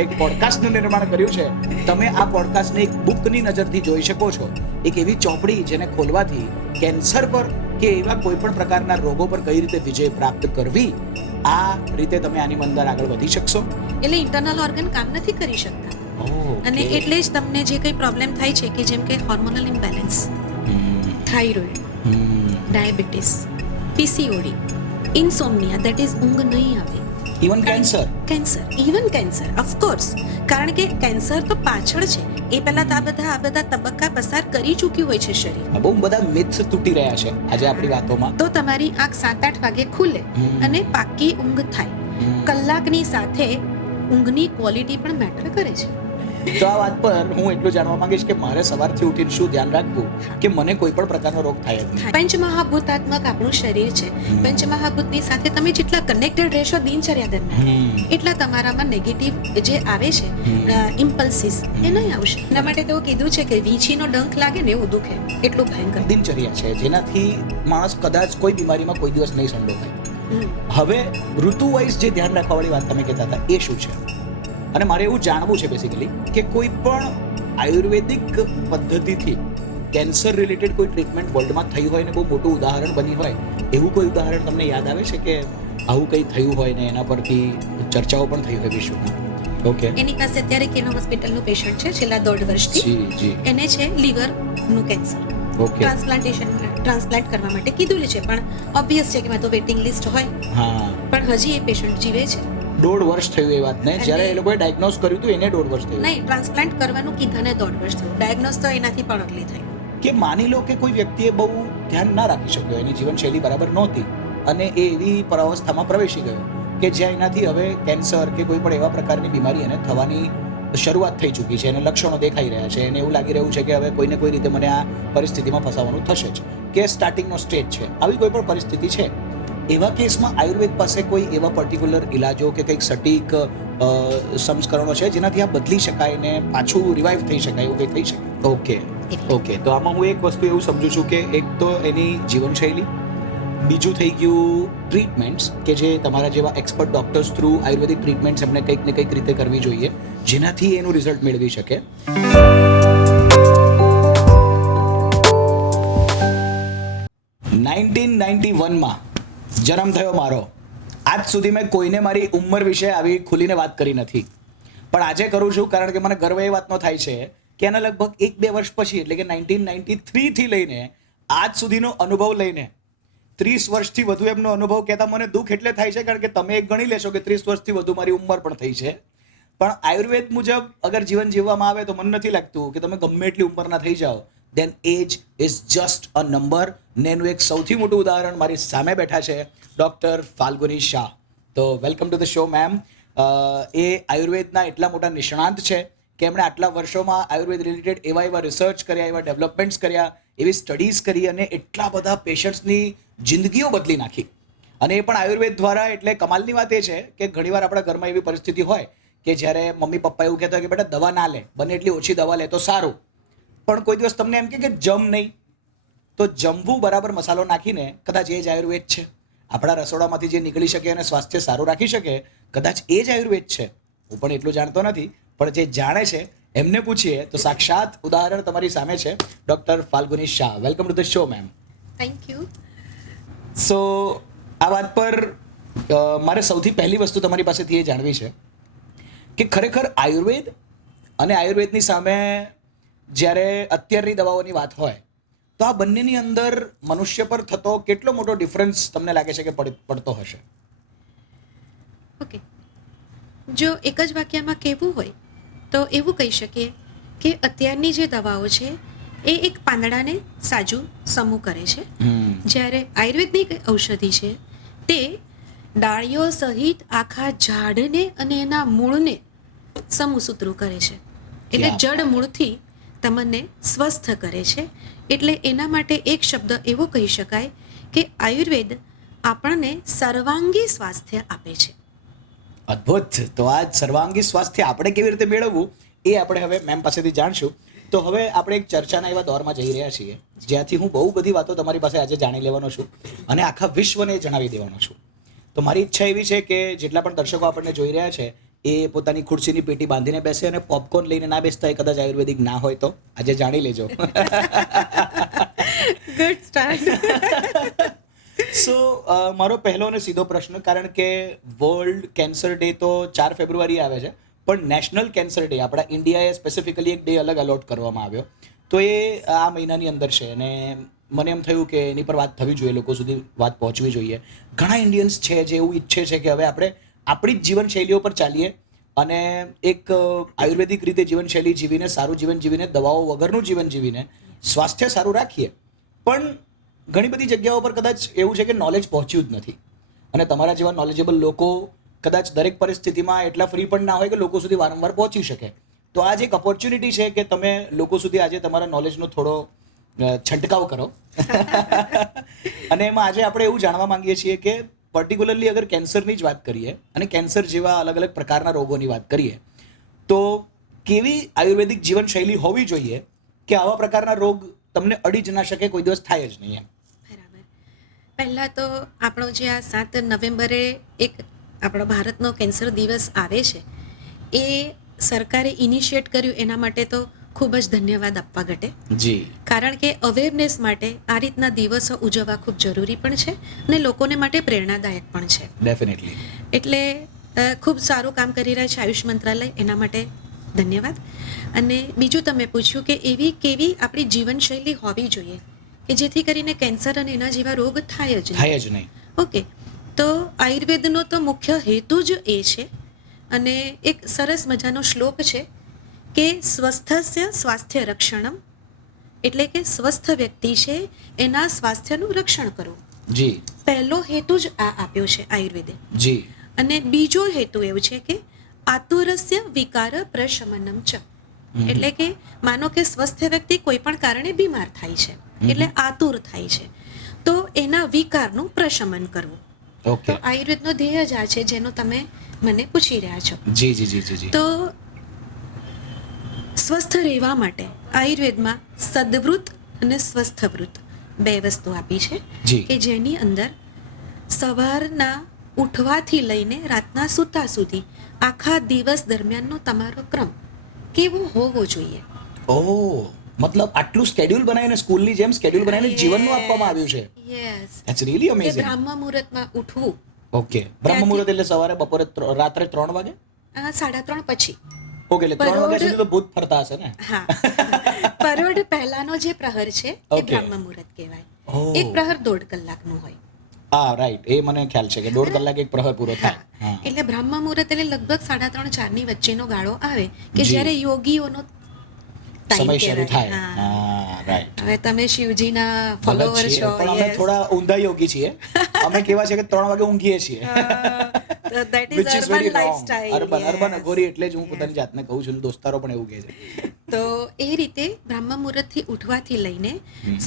એક પોડકાસ્ટનું નિર્માણ કર્યું છે. તમે આ પોડકાસ્ટને એક બુકની નજરથી જોઈ શકો છો. એક એવી ચોપડી જેને ખોલવાથી કેન્સર પર કે એવા કોઈ પણ પ્રકારના રોગો પર કઈ રીતે વિજય પ્રાપ્ત કરવી, આ રીતે તમે આની અંદર આગળ વધી શકશો. એટલે ઇન્ટરનલ ઓર્ગન કામ નથી કરી શકતા અને એટલે જ તમને જે કંઈ પ્રોબ્લેમ થાય છે કે જેમ કે hormonal imbalance, thyroid, diabetes, PCOD, insomnia, that is ઊંઘ નહીં આવે, ઇવન કેન્સર ઓફકોર્સ. કારણ કે કેન્સર તો પાછળ છે, એ પહેલા તો આ બધા તબક્કા પસાર કરી ચૂક્યું હોય છે શરીર. બહુ બધા મિથ્સ તૂટી રહ્યા છે આજે આપણી વાતોમાં. તો તમારી આંખ 7-8 વાગે ખુલે અને પાકી ઊંઘ થાય. કલાકની સાથે ઊંઘની ક્વોલિટી પણ મેટર કરે છે. તો આ વાત પર હું એટલું જાણવા માંગીશ કે મારે સવારથી ઉઠીને શું ધ્યાન રાખવું કે મને કોઈ પણ પ્રકારનો રોગ થાય જ નહીં. પંચમહાભૂતાત્મક આપણું શરીર છે. પંચમહાભૂતની સાથે તમે જેટલા કનેક્ટેડ રહેશો દિનચર્યા દરમિયાન, એટલા તમારામાં નેગેટિવ જે આવે છે ઇમ્પલ્સિસ એ નહીં આવશે. એના માટે તો કીધું છે કે વીંછીનો ડંખ લાગે ને એવું દુખે, એટલું ભયંકર દિનચર્યા છે જેનાથી માણસ કદાચ કોઈ બીમારીમાં કોઈ દિવસ નહીં સંડોવાય. હવે ઋતુ વાઇઝ જે ધ્યાન રાખવાવાળી વાત તમે કહેતા હતા એ શું છે? અને મારે એવું જાણવું છે બેસિકલી કે કોઈ પણ આયુર્વેદિક પદ્ધતિથી કેન્સર રિલેટેડ કોઈ ટ્રીટમેન્ટ વર્લ્ડમાં થઈ હોય ને બહુ મોટું ઉદાહરણ બની હોય, એવું કોઈ ઉદાહરણ તમને યાદ આવે છે કે આવું કંઈ થયું હોય ને એના પરથી ચર્ચાઓ પણ થઈ હોય વિશ્વમાં? ઓકે. એની પાસે અત્યારે કેનો હોસ્પિટલનું પેશન્ટ છે છેલ્લા 1.5 વર્ષથી. એને છે લીવરનું કેન્સર. ટ્રાન્સપ્લાન્ટ કરવા માટે કીધું છે, પણ ઓબ્વિયસ છે કે મેં તો વેઇટિંગ લિસ્ટ હોય, પણ હજી એ પેશન્ટ જીવે છે. 1.5 વર્ષ થયું એ વાતને, જ્યારે એ લોકોએ ડાયગ્નોઝ કર્યું હતું એને 1.5 વર્ષ થયું. નહીં, ટ્રાન્સપ્લાન્ટ કરવાનું કીધાને 1.5 વર્ષ થયું. ડાયગ્નોઝ તો એનાથી પણ અગલી થઈ. કે માની લો કે કોઈ વ્યક્તિએ બહુ ધ્યાન ના રાખી શક્યો, એની જીવનશૈલી બરાબર નહોતી અને એ એવી અવસ્થામાં પ્રવેશી ગયો કે જ્યાં એનાથી હવે કેન્સર કે કોઈ પણ એવા પ્રકારની બીમારી એને થવાની શરૂઆત થઈ ચૂકી છે, એને લક્ષણો દેખાઈ રહ્યા છે, એને એવું લાગી રહ્યું છે કે હવે કોઈને કોઈ રીતે મને આ પરિસ્થિતિમાં ફસાવાનું થશે જ, કે સ્ટાર્ટિંગનો સ્ટેજ છે, આવી કોઈ પણ પરિસ્થિતિ છે. એવા કેસમાં આયુર્વેદ પાસે કોઈ એવા પર્ટિક્યુલર ઇલાજો કે કંઈક સટીક સંસ્કરણો છે જેનાથી આ બદલી શકાય ને પાછું રિવાઇવ થઈ શકાય, એવું કંઈ થઈ શકે? ઓકે. તો આમાં હું એક વસ્તુ એવું સમજુ છું કે એક તો એની જીવનશૈલી, બીજું થઈ ગયું ટ્રીટમેન્ટ્સ કે જે તમારા જેવા એક્સપર્ટ ડોક્ટર્સ થ્રુ આયુર્વેદિક ટ્રીટમેન્ટ્સ એમને કંઈક ને કંઈક રીતે કરવી જોઈએ જેનાથી એનું રિઝલ્ટ મેળવી શકે. 1991 જન્મ થયો મારો. આજ સુધી મેં કોઈને મારી ઉંમર વિશે આવી ખુલીને વાત કરી નથી, પણ આજે કરું છું કારણ કે મને ગર્વ એ વાતનો થાય છે કે એના લગભગ 1-2 વર્ષ પછી, એટલે કે 1993 થી લઈને આજ સુધીનો અનુભવ લઈને 30 વર્ષથી વધુ એમનો અનુભવ કહેતા મને દુઃખ એટલે થાય છે કારણ કે તમે એક ગણી લેશો કે 30 વર્ષથી વધુ મારી ઉંમર પણ થઈ છે, પણ આયુર્વેદ મુજબ અગર જીવન જીવવામાં આવે તો મને નથી લાગતું કે તમે ગમે એટલી ઉંમરના થઈ જાઓ, then age is just a number. ને એનું એક સૌથી મોટું ઉદાહરણ મારી સામે બેઠા છે ડૉક્ટર ફાલ્ગુની શાહ. તો welcome to the show ma'am. એ આયુર્વેદના એટલા મોટા નિષ્ણાંત છે કે એમણે આટલા વર્ષોમાં આયુર્વેદ રિલેટેડ એવા રિસર્ચ કર્યા, એવા ડેવલપમેન્ટ્સ કર્યા, એવી સ્ટડીઝ કરી અને એટલા બધા પેશન્ટ્સની જિંદગીઓ બદલી નાખી, અને એ પણ આયુર્વેદ દ્વારા. એટલે કમાલની વાત એ છે કે ઘણીવાર આપણા ઘરમાં એવી પરિસ્થિતિ હોય કે જ્યારે મમ્મી પપ્પા એવું કહેતા હોય કે બેટા દવા ના લે, બને એટલી ઓછી દવા લે તો સારું, પણ કોઈ દિવસ તમને એમ કે જમ નહીં, તો જમવું બરાબર મસાલો નાખીને કદાચ એ જ આયુર્વેદ છે. આપણા રસોડામાંથી જે નીકળી શકે અને સ્વાસ્થ્ય સારું રાખી શકે, કદાચ એ જ આયુર્વેદ છે. હું પણ એટલું જાણતો નથી, પણ જે જાણે છે એમને પૂછીએ તો સાક્ષાત ઉદાહરણ તમારી સામે છે doctor Falguni Shah. Welcome to the show ma'am. Thank you. So આ વાત પર મારે સૌથી પહેલી વસ્તુ તમારી પાસેથી એ જાણવી છે કે ખરેખર આયુર્વેદ અને આયુર્વેદની સામે જ્યારે અત્યારની દવાઓની વાત હોય તો આ બંનેની અંદર મનુષ્ય પર થતો કેટલો મોટો ડિફરન્સ તમને લાગે છે કે પડતો હશે? ઓકે, જો એક જ વાક્યમાં કહેવું હોય તો એવું કહી શકીએ કે અત્યારની જે દવાઓ છે એ એક પાંદડાને સાજું સમૂહ કરે છે, જ્યારે આયુર્વેદિક ઔષધિ છે તે ડાળીઓ સહિત આખા ઝાડને અને એના મૂળને સમૂહસૂત્રો કરે છે, એટલે જડ મૂળથી તમને સ્વસ્થ કરે છે. એટલે એના માટે એક શબ્દ એવો કહી શકાય કે આયુર્વેદ આપણને સર્વાંગી સ્વાસ્થ્ય આપે છે. અદ્ભુત. તો આ સર્વાંગી સ્વાસ્થ્ય આપણે કેવી રીતે મેળવવું એ આપણે હવે મેમ પાસેથી જાણશું. તો હવે આપણે એક ચર્ચાના એવા દોરમાં જઈ રહ્યા છીએ જ્યાંથી હું બહુ બધી વાતો તમારી પાસે આજે જાણી લેવાનો છું અને આખા વિશ્વને જણાવી દેવાનો છું. તો મારી ઈચ્છા એવી છે કે જેટલા પણ દર્શકો આપણને જોઈ રહ્યા છે એ પોતાની ખુરશીની પેટી બાંધીને બેસે અને પોપકોર્ન લઈને ના બેસતા એ કદાચ આયુર્વેદિક ના હોય તો આજે જાણી લેજો. Good start. સો મારો પહેલો અને સીધો પ્રશ્ન, કારણ કે વર્લ્ડ કેન્સર ડે તો 4 ફેબ્રુઆરી આવે છે, પણ નેશનલ કેન્સર ડે આપણા ઇન્ડિયાએ સ્પેસિફિકલી એક ડે અલગ અલોટ કરવામાં આવ્યો, તો એ આ મહિનાની અંદર છે અને મને એમ થયું કે એની પર વાત થવી જોઈએ, લોકો સુધી વાત પહોંચવી જોઈએ. ઘણા ઇન્ડિયન્સ છે જે એવું ઈચ્છે છે કે હવે આપણે આપણી જ જીવનશૈલીઓ પર ચાલીએ અને એક આયુર્વેદિક રીતે જીવનશૈલી જીવીને, સારું જીવન જીવીને, દવાઓ વગરનું જીવન જીવીને સ્વાસ્થ્ય સારું રાખીએ. પણ ઘણી બધી જગ્યાઓ પર કદાચ એવું છે કે નોલેજ પહોંચ્યું જ નથી અને તમારા જેવા નોલેજેબલ લોકો કદાચ દરેક પરિસ્થિતિમાં એટલા ફ્રી પણ ના હોય કે લોકો સુધી વારંવાર પહોંચી શકે. તો આ જ એક ઓપોર્ચ્યુનિટી છે કે તમે લોકો સુધી આજે તમારા નોલેજનો થોડો છંટકાવ કરો. અને એમાં આજે આપણે એવું જાણવા માંગીએ છીએ કે પર્ટિક્યુલરલી અગર કેન્સરની જ વાત કરીએ અને કેન્સર જેવા અલગ અલગ પ્રકારના રોગોની વાત કરીએ તો કેવી આયુર્વેદિક જીવનશૈલી હોવી જોઈએ કે આવા પ્રકારના રોગ તમને અડી જ ના શકે, કોઈ દિવસ થાય જ નહીં એમ. બરાબર. પહેલાં તો આપણો જે આ 7 નવેમ્બરે એક આપણો ભારતનો કેન્સર દિવસ આવે છે એ સરકારે ઇનિશિએટ કર્યું, એના માટે તો ખૂબ જ ધન્યવાદ આપવા ઘટે. જી. કારણ કે અવેરનેસ માટે આ રીતના દિવસો ઉજવવા ખૂબ જરૂરી પણ છે અને લોકોને માટે પ્રેરણાદાયક પણ છે. ડેફિનેટલી. એટલે ખૂબ સારું કામ કરી રહ્યા છે આયુષ મંત્રાલય, એના માટે ધન્યવાદ. અને બીજું તમે પૂછ્યું કે એવી કેવી આપણી જીવનશૈલી હોવી જોઈએ કે જેથી કરીને કેન્સર અને એના જેવા રોગ થાય જ નહીં. ઓકે, તો આયુર્વેદનો તો મુખ્ય હેતુ જ એ છે અને એક સરસ મજાનો શ્લોક છે કે સ્વસ્થસ્ય સ્વાસ્થ્ય રક્ષણમ, એટલે કે સ્વસ્થ વ્યક્તિ છે એના સ્વાસ્થ્યનું રક્ષણ કરવું. જી. પહેલો હેતુ જ આ આપ્યો છે આયુર્વેદે. જી. અને બીજો હેતુ એવું છે કે આતુરસ્ય વિકાર પ્રશમનમ ચ, એટલે કે માનો કે સ્વસ્થ વ્યક્તિ કોઈ પણ કારણે બીમાર થાય છે, એટલે આતુર થાય છે, તો એના વિકારનું પ્રશમન કરવું. ઓકે. તો આયુર્વેદનો ધ્યેય જ આ છે જેનો તમે મને પૂછી રહ્યા છો. જી જી જી જી જી. તો સ્વસ્થ રહેવા માટે આયુર્વેદમાં સદવૃત અને સ્વસ્થવૃત 2 વસ્તુ આપી છે જી. કે જેની અંદર સવારના ઉઠવાથી લઈને રાતના સૂતા સુધી આખા દિવસ દરમિયાનનો તમારો ક્રમ કેવો હોવો જોઈએ. ઓહ, મતલબ આટલું સ્કેડ્યુલ બનાવીને, સ્કૂલની જેમ સ્કેડ્યુલ બનાવીને જીવનનું આપવામાં આવ્યું છે. યસ. ધેટ્સ રિયલી કે અમેઝિંગ. બ્રાહ્મ મુહૂર્તમાં ઉઠવું. ઓકે. બ્રહ્મ મુહૂર્ત એટલે સવારે, બપોરે, રાત્રે 3 વાગે? 3:30 પછી. ઓકે, એટલે 3 વાગ્યા સુધી તો ભૂત ફરતા હશે ને? હા. પરોઢ પહેલાનો જે પ્રહર છે એ Okay. બ્રાહ્મ મુહૂર્ત કહેવાય. Oh. એક પ્રહર 1.5 કલાકનું હોય. હા, રાઈટ. એ મને ખ્યાલ છે કે 1.5 કલાક એક પ્રહર પૂરો થાય. હા. એટલે બ્રાહ્મ મુહૂર્ત એટલે લગભગ 3:30-4 ની વચ્ચેનો ગાળો આવે કે જી. જ્યારે યોગીઓનો time સમય શરૂ કહેવાય. થાય. હા. હા, રાઈટ. હવે તમે શિવજીના ફોલોવર છો. પણ અમે yes. થોડા ઊંધા યોગી છીએ. અમે કેવા છે કે 3 વાગે ઊંઘીએ છીએ. તો that is Which is very urban wrong. lifestyle. Urban Yes. અઘોરી એટલે જ હું પોતાની જાતને કહું છું, દોસ્તારો પણ એવું કહે છે. તો એ રીતે બ્રાહ્મ મુહૂર્તથી ઉઠવાથી લઈને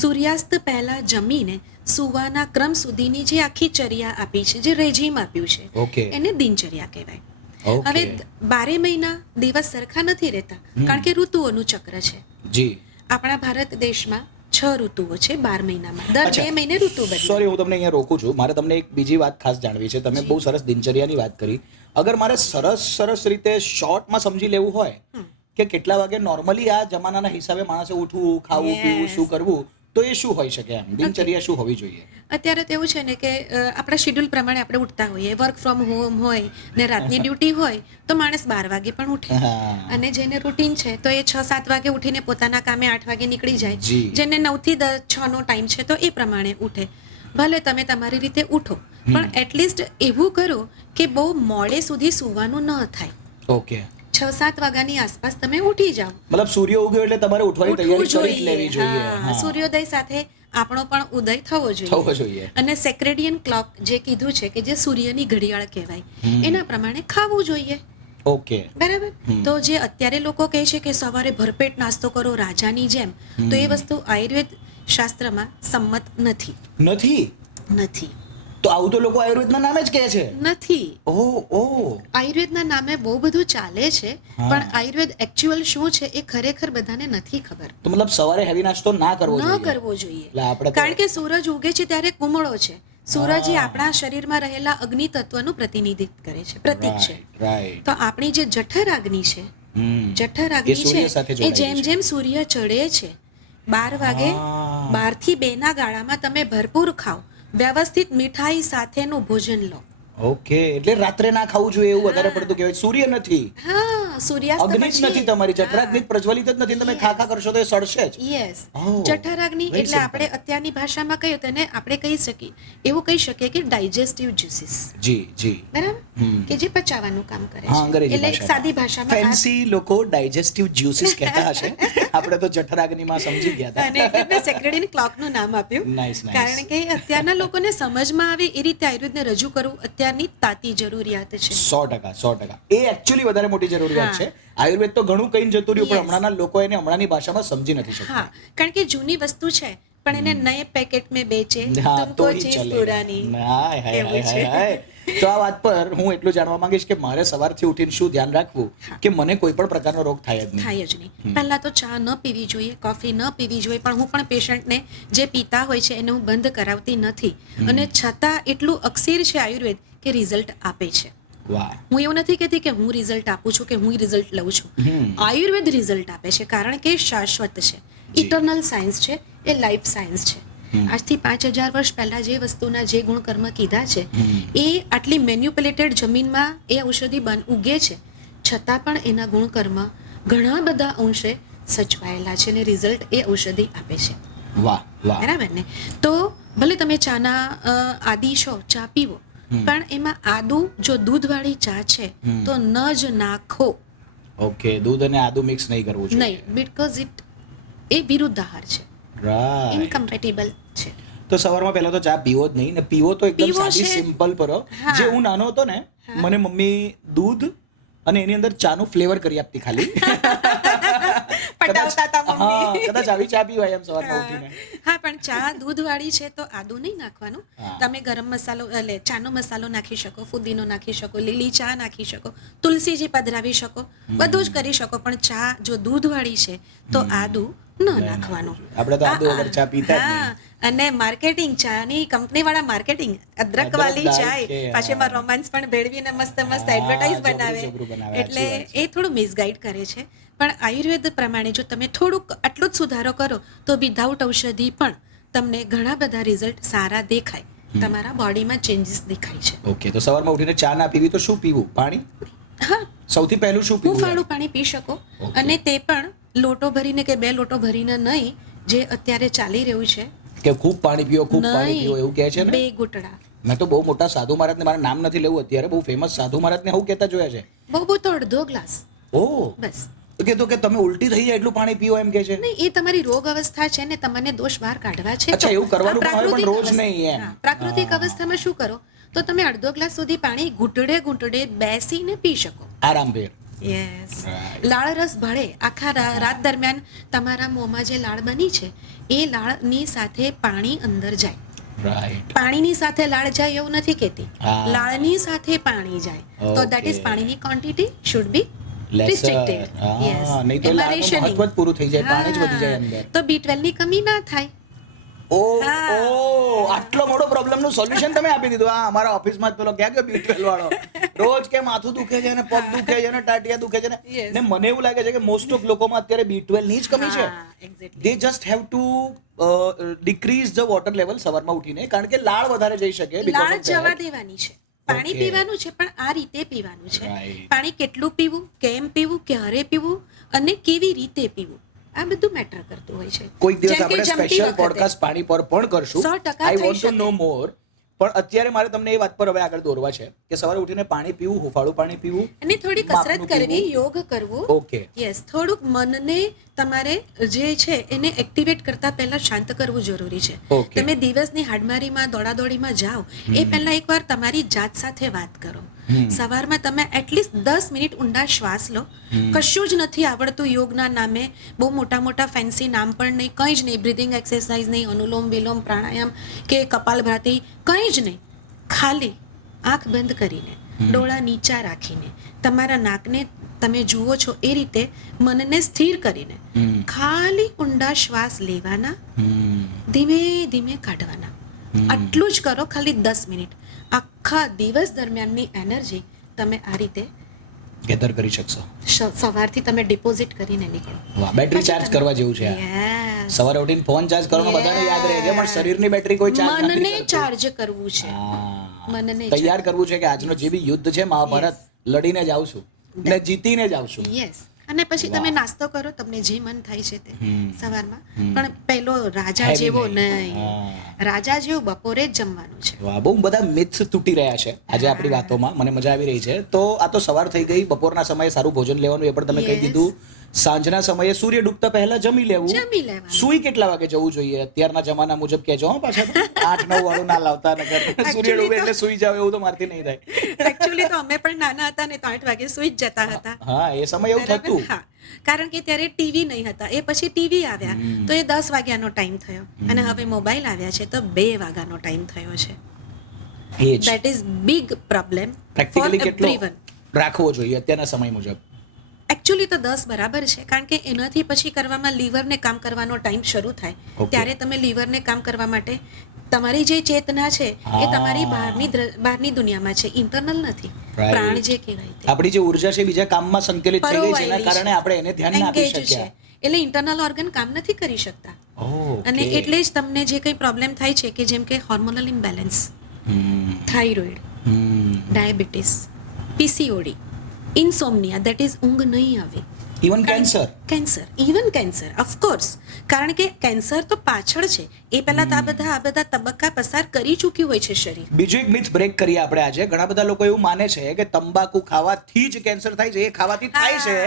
સૂર્યાસ્ત પહેલા જમીને સુવાના ક્રમ સુધીની જે આખી ચર્યા આપી છે, જે રેજીમ આપ્યું છે, Okay. એને દિનચર્યા કહેવાય. Okay. હવે 12 મહિના દિવસ સરખા નથી રહેતા કારણ કે ઋતુઓનું ચક્ર છે. જી. આપણા ભારત દેશમાં 6 ઋતુઓ છે 12 મહિનામાં. દર 2 મહિને ઋતુ બદલાય. સોરી, હું તમને અહીંયા રોકું છું. મારે તમને એક બીજી વાત ખાસ જાણવી છે. તમે બહુ સરસ દિનચર્યાની વાત કરી. અગર મારે સરસ રીતે શોર્ટમાં સમજી લેવું હોય કે કેટલા વાગે નોર્મલી આ જમાનાના હિસાબે માણસે ઉઠવું, ખાવું, Yes. પીવું, શું કરવું, તો એ શું હોઈ શકે એમ? દિનચર્યા શું હોવી જોઈએ? અત્યારે તો એવું છે ને કે આપણા શેડ્યુલ પ્રમાણે આપણે ઉઠતા હોઈએ. વર્ક ફ્રોમ હોમ હોય ને રાતની ડ્યુટી હોય તો માણસ 12 વાગે પણ ઉઠે. હા. અને જેને રૂટીન છે તો એ 6-7 વાગે ઉઠીને પોતાના કામે 8 વાગે નીકળી જાય. જી. જેને 9 થી 6 નો ટાઈમ છે તો એ પ્રમાણે ઉઠે. ભલે તમે તમારી રીતે ઉઠો, પણ એટલીસ્ટ એવું કરો કે બહુ મોડે સુધી સૂવાનું ન થાય. ઓકે. 6-7 વાગ્યાની આસપાસ તમે ઉઠી જાઓ. મતલબ સૂર્ય ઉગ્યો એટલે તમારે ઉઠવાની ઉઠવું તૈયારી કરી જ લેવી જોઈએ. હા. હા. સૂર્યોદય સાથે આપણો પણ ઉદય થવો થવો જોઈએ. અને સેક્રેડિયન ક્લોક જે કીધું છે કે જે સૂર્યની ઘડિયાળ કહેવાય, એના પ્રમાણે ખાવું જોઈએ. ઓકે. બરાબર. તો જે અત્યારે લોકો કહે છે કે સવારે ભરપેટ નાસ્તો કરો રાજાની જેમ, તો એ વસ્તુ આયુર્વેદ શાસ્ત્રમાં સંમત નથી. નથી. તો આવું તો લોકો આયુર્વેદના નામે જ કહે છે. નથી. ઓહ. આયુર્વેદના નામે બહુ બધું ચાલે છે, હા. પણ આયુર્વેદ એકચ્યુઅલ શું છે એ ખરેખર બધાને નથી ખબર. તો મતલબ સવારે હેવી નાસ્તો ના કરવો ન જોઈએ. કરવો જોઈએ. એટલે આપણે તો- કારણ કે સૂરજ ઉગે છે ત્યારે કુમળો છે, સૂરજ એ આપણા શરીરમાં રહેલા અગ્નિ તત્વનું પ્રતિનિધિત્વ કરે છે, પ્રતીક છે. રાઈટ. તો આપણી જે જઠર અગ્નિ છે, જઠર એ અગ્નિ સૂર્ય સાથે છે, એ જોડાયેલી જેમ છે. જેમ સૂર્ય ચડે છે, 12 વાગે, હા. 12 થી 2 ના ગાળામાં તમે ભરપૂર ખાઓ, વ્યવસ્થિત મીઠાઈ સાથેનું ભોજન લો. ઓકે, એટલે રાત્રે ના ખાવું જોઈએ એવું વધારે પડતું કહેવાય. સૂર્ય નથી, હા, સૂર્યાસ્ત અગ્નિ જ નથી તમારી, જઠરાગ્નિ પ્રજ્વલિત જ નથી. તમે ખા કરશો તો એ સડશે જ. યસ, Oh, જઠરાગ્નિ very એટલે simple. આપણે અત્યારની ભાષામાં કહીએ તેને આપણે કહી શકીએ, એવું કહી શકીએ કે ડાયજેસ્ટિવ જ્યુસીસ, જી જી. બરાબર, કે જે પચાવવાનું કામ કરે હા, છે. અંગ્રેજી એટલે એક સાદી ભાષામાં ફેન્સી લોકો ડાયજેસ્ટિવ જ્યુસીસ કહેતા હશે. આપણે તો જઠરાગ્નિમાં સમજી ગયા હતા. અને એટલે મેં સેક્રેડિન ક્લોકનું નામ આપ્યું. Nice, nice. કારણ કે અત્યારના લોકોને સમજમાં આવે એ રીતે આયુર્વેદને રજૂ કરવું અત્યારની તાતી જરૂરિયાત છે. 100%. એ એકચ્યુઅલી વધારે મોટી જરૂરિયાત છે. આયુર્વેદ તો ઘણું કઈ જતું રહ્યું, પણ Yes. હમણાંના લોકો એને હમણાંની ભાષામાં સમજી નથી શકતા. હા, કારણ કે જૂની વસ્તુ છે પણ એને નયે પેકેટ મેં બેચે, હા, તુમકો તો ઈ ચીઝ ચલેગા. પુરાની. હાય, હાય, એવું હાય, છે. હાય, હાય. તો આ વાત પર હું એટલું જાણવા માંગીશ કે મારે સવારથી ઉઠીને શું ધ્યાન રાખવું કે મને કોઈ પણ પ્રકારનો રોગ થાય જ નહીં. થાય જ નહીં. પહેલા તો ચા ન પીવી જોઈએ, કોફી ન પીવી જોઈએ, પણ હું પણ પેશન્ટને જે પીતા હોય છે એને હું બંધ કરાવતી નથી. અને છતાં એટલું અક્ષીર છે આયુર્વેદ કે રિઝલ્ટ આપે છે. વાહ. હું એવું નથી કહેતી કે હું રિઝલ્ટ આપું છું કે હું રિઝલ્ટ લઉં છું. આયુર્વેદ રિઝલ્ટ આપે છે કારણ કે શાશ્વત છે, ઇટરનલ સાયન્સ છે, એ લાઈફ સાયન્સ છે. આજથી 5000 વર્ષ પહેલા જે વસ્તુના જે ગુણકર્મ કીધા છે એ આટલી મેન્યુપ્યુલેટેડ જમીનમાં એ ઔષધિ ઉગે છે, છતાં પણ એના ગુણકર્મ ઘણા બધા અંશે સચવાયેલા છે અને રિઝલ્ટ એ ઔષધિ આપે છે. વાહ વાહ. બરાબર ને? તો ભલે તમે ચાના આદી છો, ચા પીવો, પણ એમાં આદુ જો દૂધવાળી ચા છે તો ન જ નાખો. ઓકે, દૂધ અને આદુ મિક્સ નહીં કરવું જોઈએ. નહીં, બીકોઝ એ વિરુદ્ધ આહાર છે, રાઈટ. ઇનકમ્પેટેબલ છે. તો સવારમાં પહેલા તો ચા પીવો જ નહીં, ને પીવો તો એકદમ પીવો સાદી છે. સિમ્પલ પર. હા. જે હું નાનો હતો ને, મને મમ્મી દૂધ અને એની અંદર ચાનું ફ્લેવર કરી આપતી ખાલી. પટાવતા હતા મમ્મી. હા, કદાચ આવી ચા પીવાય એમ સવારમાં ઉઠીને. હા, પણ ચા દૂધવાળી છે તો આદુ નહીં નાખવાનું. હા. તમે ગરમ મસાલો એટલે ચાનો મસાલો નાખી શકો, ફુદીનો નાખી શકો, લીલી ચા નાખી શકો, તુલસીજી પધરાવી શકો, બધું જ કરી શકો, પણ ચા જો દૂધવાળી છે તો આદુ ન નાખવાનું. આપણે તો આદુ વગર ચા પીતા જ નહીં. હા, અને માર્કેટિંગ, ચાની કંપની વાળા માર્કેટિંગ, અદરક વાળી અદરક ચાય, કે, પાછી એમાં રોમાન્સ પણ ભેળવીને મસ્ત મસ્ત હા, એડવર્ટાઇઝ જબરું બનાવે, જબરું બનાવે, એટલે સાચી વાત છે. એ થોડું મિસગાઈડ કરે છે. પણ આયુર્વેદ પ્રમાણે જો તમે થોડુંક આટલો જ સુધારો કરો તો વિધાઉટ ઔષધિ પણ તમને ઘણા બધા રિઝલ્ટ સારા દેખાય, તમારા બોડીમાં ચેન્જીસ દેખાય છે. ઓકે, તો સવારમાં ઉઠીને ચા ના પીવી તો શું પીવું? પાણી? હા, સૌથી પહેલું શું પીવું? હૂંફાળું પાણી પી શકો. Okay. અને તે પણ લોટો ભરીને કે 2 લોટો ભરીને નહીં, જે અત્યારે ચાલી રહ્યું છે. કે ખૂબ પાણી પીવો, ખૂબ પાણી પીવો એવું કહે છે ને? 2 ઘૂંટડા. મેં તો બહુ મોટા સાધુ મહારાજને, મારું નામ નથી લેવું અત્યારે, બહુ ફેમસ સાધુ મહારાજને આવું કહેતા જોયા છે. બહુ તો અડધો ગ્લાસ ઓહ, બસ. તો કે તમે ઉલટી થઈ જાય એટલું પાણી પીવો એમ કે છે. નહીં, એ તમારી રોગ અવસ્થા છે ને, તમને દોષ બહાર કાઢવા છે. અચ્છા, એવું કરવાનું આ પણ હોય, પણ પ્રાકૃતિક રોજ અવસ્થા. નહીં એમ. હા, પ્રાકૃતિક અવસ્થામાં શું કરો તો તમે અડધો ગ્લાસ સુધી પાણી ઘૂંટડે ઘૂંટડે બેસીને પી શકો. આરામભેર. યસ. Right. લાળ રસ ભળે આખા રાત દરમિયાન તમારા મોંમાં જે લાળ બની છે એ લાળની સાથે પાણી અંદર જાય. રાઈટ. પાણીની સાથે લાળ જાય એવું નથી કહેતી, હા. લાળની સાથે પાણી જાય. તો દેટ ઇઝ Okay. પાણીની quantity should be Lesser. restricted. હા, Yes. નહીં તો એમાં લાળનું rationing. મહત્વ જ પૂરું થઈ જાય, પાણી જ વધી જાય હા. અંદર. તો B12 ની કમી ના થાય. ઓ હા. ઓ, આટલો મોટો પ્રોબ્લેમ નું સોલ્યુશન તમે આપી દીધું. આ અમારા ઓફિસમાં જ પેલો ક્યાં ગયો B12 વાળો, રોજ કે માથું દુખે છે ને પગ દુખે છે ને ટાટિયા દુખે છે ને. Yes. ને મને એવું લાગે છે કે મોસ્ટ ઓફ લોકોમાં અત્યારે B12 ની જ કમી છે. હા, exactly. They just have to decrease the water level સવારમાં ઉઠીને, કારણ કે લાળ વધારે જઈ શકે because લાળ of that. જવા દેવાની છે, પાણી Okay. પીવાનું છે, પણ આ રીતે પીવાનું છે. Right. પાણી કેટલું પીવું, કેમ પીવું, ક્યારે પીવું અને કેવી રીતે પીવું, આ બધું મેટર કરતું હોય છે. કોઈક દિવસ જેમ કે આપણે જમતી સ્પેશિયલ વખતે. પોડકાસ્ટ પાણી પર પણ કરશું. 100% આઈ થઈ વોન્ટ ટુ શકે. નો મોર. પણ અત્યારે મારે તમને એ વાત પર હવે આગળ દોરવા છે કે સવારે ઉઠીને પાણી પીવું, હુંફાળું પાણી પીવું. અને થોડી કસરત માપનું કરવી, પીવું. યોગ કરવું. ઓકે. યસ, થોડુંક મનને તમારે જે છે એને એક્ટિવેટ કરતા પહેલા શાંત કરવું જરૂરી છે. Okay. તમે દિવસની હાડમારીમાં દોડાદોડીમાં જાઓ એ પહેલા એકવાર તમારી જાત સાથે વાત કરો. સવારમાં તમે એટલીસ્ટ 10 મિનિટ ઊંડા શ્વાસ લો. કશું જ નથી આવડતું યોગના નામે, બહુ મોટા મોટા ફેન્સી નામ પણ નહીં, કંઈ જ નહીં, બ્રીધિંગ એક્સરસાઇઝ નહીં, અનુલોમ વિલોમ પ્રાણાયામ કે કપાલભાતિ, કંઈ જ નહીં. ખાલી આંખ બંધ કરીને, ડોળા નીચા રાખીને, તમારા નાકને તમે જુઓ છો એ રીતે મનને સ્થિર કરીને ખાલી ઊંડા શ્વાસ લેવાના, ધીમે ધીમે કાઢવાના. આટલું જ કરો, ખાલી 10 મિનિટ. આખા દિવસ દરમિયાનની એનર્જી તમે આ રીતે ગેધર કરી શકશો. સવારથી તમે ડિપોઝિટ કરીને નીકળો. વાહ, બેટરી ચાર્જ કરવા જેવું છે આ. Yes. સવારે ઉઠીને ફોન ચાર્જ કરવાનો બધાને યાદ રહે છે, પણ શરીરની બેટરી કોઈ ચાર્જ નથી મનને કરતું. ચાર્જ કરવું છે. હા. મનને તૈયાર કરવું છે કે આજનો જે બી યુદ્ધ છે મહાભારત લડીને જ આવશું ને જીતીને જ આવશું. યસ. અને પછી તમે વાહ. નાસ્તો કરો, તમને જે મન થાય છે તે સવારમાં. હમ. પણ પેલો રાજા Heavy જેવો નહીં. નહીં. રાજા જેવું બપોરે જ જમવાનું છે. વાહ, બહુ બધા મિથ્સ તૂટી રહ્યા છે આજે આપણી વાતોમાં. મને મજા આવી રહી છે. તો આ તો સવાર થઈ ગઈ, બપોરના સમયે સારું ભોજન લેવાનું એ પણ તમે કહી Yes. દીધું. સાંજના સમયે સૂર્ય ડૂબતા પહેલા જમી લેવું. જમી લેવાનું. સુઈ કેટલા વાગે જવું જોઈએ અત્યારના જમાના મુજબ કહેજો હો પાછા. 8-9 વાળું ના લાવતા નકર સૂર્ય ડૂબે એટલે સુઈ જાવ એવું તો મારથી નહીં થાય. એકચ્યુઅલી તો અમે પણ નાના હતા ને તો 8 વાગે સુઈ જ જતા હતા. હા, એ સમય એવું બરાબર? થતું. હા. કારણ કે ત્યારે ટીવી નહીં હતા, એ પછી ટીવી આવ્યા તો એ 10 વાગ્યાનો ટાઈમ થયો, અને હવે મોબાઈલ આવ્યા છે તો 2 વાગ્યાનો ટાઈમ થયો છે. એ જ that is big problem four practically કેટલો એવરીવન. રાખવો જોઈએ અત્યારના સમય મુજબ. એકચ્યુઅલી તો 10 બરાબર છે, કારણ કે એનાથી પછી કરવામાં લીવરને કામ કરવાનો ટાઈમ શરૂ થાય. Okay. ત્યારે તમે લીવરને કામ કરવા માટે તમારી જે ચેતના છે એ તમારી બહારની દુનિયામાં છે, ઇન્ટરનલ નથી. Right. પ્રાણ જે કહેવાય તે આપણી જે ઉર્જા છે બીજા કામમાં સંકલિત થઈ ગઈ છે, એના પરોવાયેલી કારણે છે. આપણે એને ધ્યાન ના આપી Engage છે. શક્યા. એટલે ઇન્ટરનલ ઓર્ગન કામ નથી કરી શકતા. Okay. અને એટલે જ તમને જે કંઈ પ્રોબ્લેમ થાય છે કે જેમ કે hormonal imbalance, hmm. Thyroid, hmm. Diabetes, PCOD, insomnia, that is ઊંઘ નહીં આવે. Even cancer. Cancer, even cancer, of course. કારણ કે કેન્સર તો પાછળ છે, એ પહેલા તો આ બધા તબક્કા પસાર કરી ચૂક્યું હોય છે શરીર. બીજું એક મિથ બ્રેક કરીએ આપણે આજે. ઘણા બધા લોકો એવું માને છે કે તંબાકુ ખાવાથી જ કેન્સર થાય છે. એ ખાવાથી થાય છે,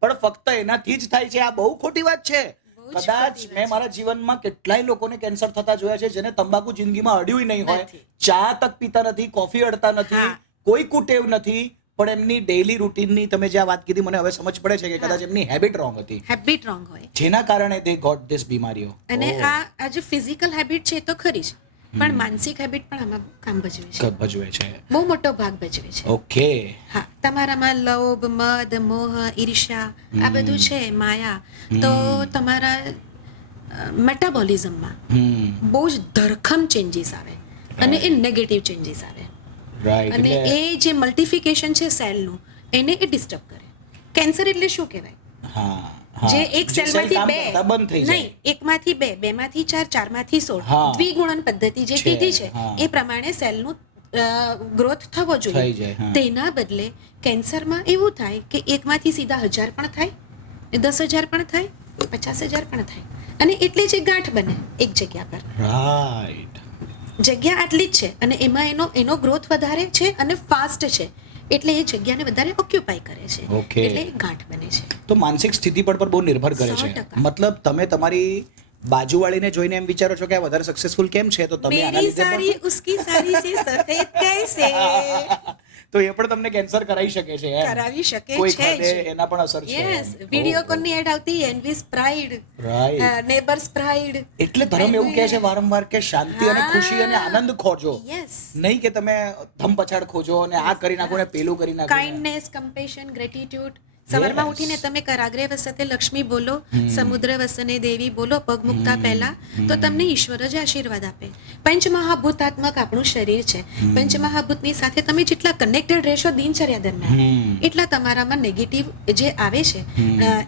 પણ ફક્ત એનાથી જ થાય છે. આ બહુ ખોટી વાત છે. બહુ જ કદાચ ખોટી વાત મેં મારા જીવનમાં કેટલાય લોકોને કેન્સર થતા જોયા છે જેને તંબાકુ જિંદગીમાં અડ્યું નહીં હોય, નથી. ચા તક પીતા નથી, કોફી અડતા નથી, હા. કોઈ કુટેવ નથી, પણ એમની ડેઈલી રૂટીનની તમે જે આ વાત કીધી મને હવે સમજ પડે છે કે કદાચ એમની હેબિટ રોંગ હતી, હેબિટ રોંગ હોય. જેના કારણે દે ગોટ ધીસ બીમારીઓ. અને આ જે ફિઝિકલ હેબિટ છે એ તો ખરી જ, પણ માનસિક હેબિટ પણ આમાં કામ ભજવે છે, ભજવે છે. બહુ મોટો ભાગ ભજવે છે. ઓકે. હા, તમારામાં લોભ, મદ, મોહ, ઈર્ષ્યા આ બધું છે, માયા, તો તમારા મેટાબોલિઝમમાં બહુ જ ધરખમ ચેન્જીસ આવે, અને એ નેગેટિવ ચેન્જીસ આવે. રાઈટ. અને એ જે મલ્ટિફિકેશન છે સેલનું, એને એ ડિસ્ટર્બ કરે. કેન્સર એટલે શું કહેવાય? હા. જે એક સેલમાંથી કામ બે કરતા બંધ થઈ જાય. નહીં, એકમાંથી બે, બેમાંથી 4, 4માંથી 16 હા. દ્વિગુણન પદ્ધતિ જે છે, કીધી છે હા. એ પ્રમાણે સેલનું ગ્રોથ થવો થઈ જોઈએ. જાય, હા. તેના બદલે કેન્સરમાં એવું થાય કે એકમાંથી સીધા 1000 પણ થાય, 10,000 પણ થાય, 50,000 પણ થાય, અને એટલે જ એક ગાંઠ બને એક જગ્યા પર. રાઈટ. જગ્યા આટલી જ છે અને એમાં એનો ગ્રોથ વધારે છે અને ફાસ્ટ છે, એટલે એ જગ્યાને વધારે ઓક્યુપાય કરે છે, Okay. એટલે એ ગાંઠ બને છે. તો માનસિક સ્થિતિ પર બહુ નિર્ભર કરે છે. 100%. મતલબ તમે તમારી બાજુવાળીને જોઈને એમ વિચારો છો કે આ વધારે સક્સેસફુલ કેમ છે, તો તમે આના મેરી લીધે સાડી પણ ઉસકી સાડી સે સફેદ કૈસે તો એ પણ તમને કેન્સર કરાવી શકે છે એમ. કરાવી શકે કોઈ છે ખાતે જ. એના પણ અસર છે. યસ, વિડિયો કોલની એડ આવતી, એનવીસ પ્રાઇડ, Right. Neighbours pride. એટલે ધર્મ એવું કહે છે વારંવાર કે શાંતિ અને ખુશી અને આનંદ ખોજો, યસ, નહીં કે તમે ધમપછાડ ખોજો અને આ કરી નાખો ને પેલું કરી નાખો ને. Kindness, compassion, gratitude. સવારમાં Yes. ઉઠીને તમે કરાગ્રે વસતે લક્ષ્મી બોલો, સમુદ્ર વસને દેવી બોલો પગ મૂકતા પહેલા, તો તમને ઈશ્વર જ આશીર્વાદ આપે. પંચમહાભૂતાત્મક આપણું શરીર છે. પંચમહાભૂતની સાથે તમે જેટલા કનેક્ટેડ રહેશો દિનચર્યા દરમિયાન, એટલા તમારામાં નેગેટિવ જે આવે છે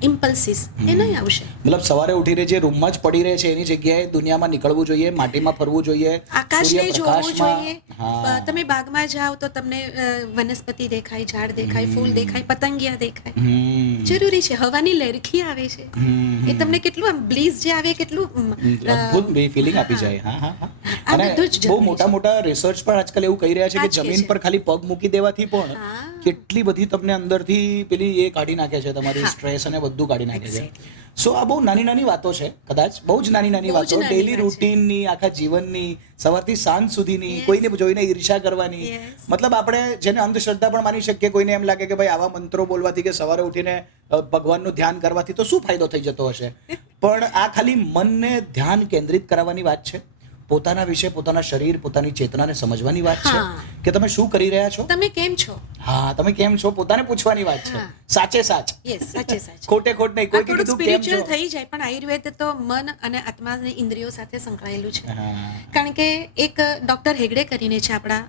ઇમ્પલ્સિસ એ નહીં આવશે. મતલબ સવારે ઉઠીને જે રૂમમાં જ પડી રહે છે એની જગ્યાએ દુનિયામાં નીકળવું જોઈએ, માટીમાં ફરવું જોઈએ, આકાશને જોવું સૂર્યપ્રકાશમાં. જોઈએ. હા. તમે બાગમાં જાઓ તો તમને વનસ્પતિ દેખાય, ઝાડ દેખાય, ફૂલ દેખાય, પતંગિયા દેખાય. જરૂરી છે. હવાની લહેરખી આવે છે, એ તમને કેટલું આમ બ્લીઝ જે આવે કેટલું અદ્ભુત ફિલિંગ આપી જાય. હા હા હા. આ અને બધું જ બહુ જરૂરી મોટા મોટા રિસર્ચ પણ આજકાલ એવું કહી રહ્યા છે કે આજ કે જમીન છે. પર ખાલી પગ મૂકી દેવાથી પણ હા. કેટલી બધી તમને અંદરથી પેલી એ કાઢી નાખે છે, તમારી સ્ટ્રેસ અને બધું કાઢી નાખે છે. સો આ બહુ નાની નાની વાતો છે, કદાચ બહુ જ નાની નાની બહુ જ વાતો, નાની ડેઈલી વાત છે. રૂટીનની, આખા જીવનની, સવારથી સાંજ સુધીની, Yes. કોઈને જોઈને ઈર્ષા કરવાની. Yes. મતલબ આપણે જેને અંધશ્રદ્ધા પણ માની શકીએ, કોઈને એમ લાગે કે ભાઈ આવા મંત્રો બોલવાથી કે સવારે ઉઠીને ભગવાનનું ધ્યાન કરવાથી તો શું ફાયદો થઈ જતો હશે, પણ આ ખાલી મનને ધ્યાન કેન્દ્રિત કરાવવાની વાત છે. પોતાના વિશે, પોતાના શરીર, પોતાની ચેતનાને સમજવાની વાત છે હા. કે તમે શું કરી રહ્યા છો. તમે કેમ છો? હા, તમે કેમ છો પોતાને પૂછવાની વાત છે. હા. સાચે સાચ, યસ, સાચે સાચું. ખોટે ખોટ નહીં. આ કોઈ થોડુંક કીધું કેમ છો. સ્પિરિચ્યુઅલ થઈ જાય, પણ આયુર્વેદ તો મન અને આત્મા અને ઇન્દ્રિયો સાથે સંકળાયેલું છે. હા. કારણ કે એક ડોક્ટર હેગડે કરીને છે આપણા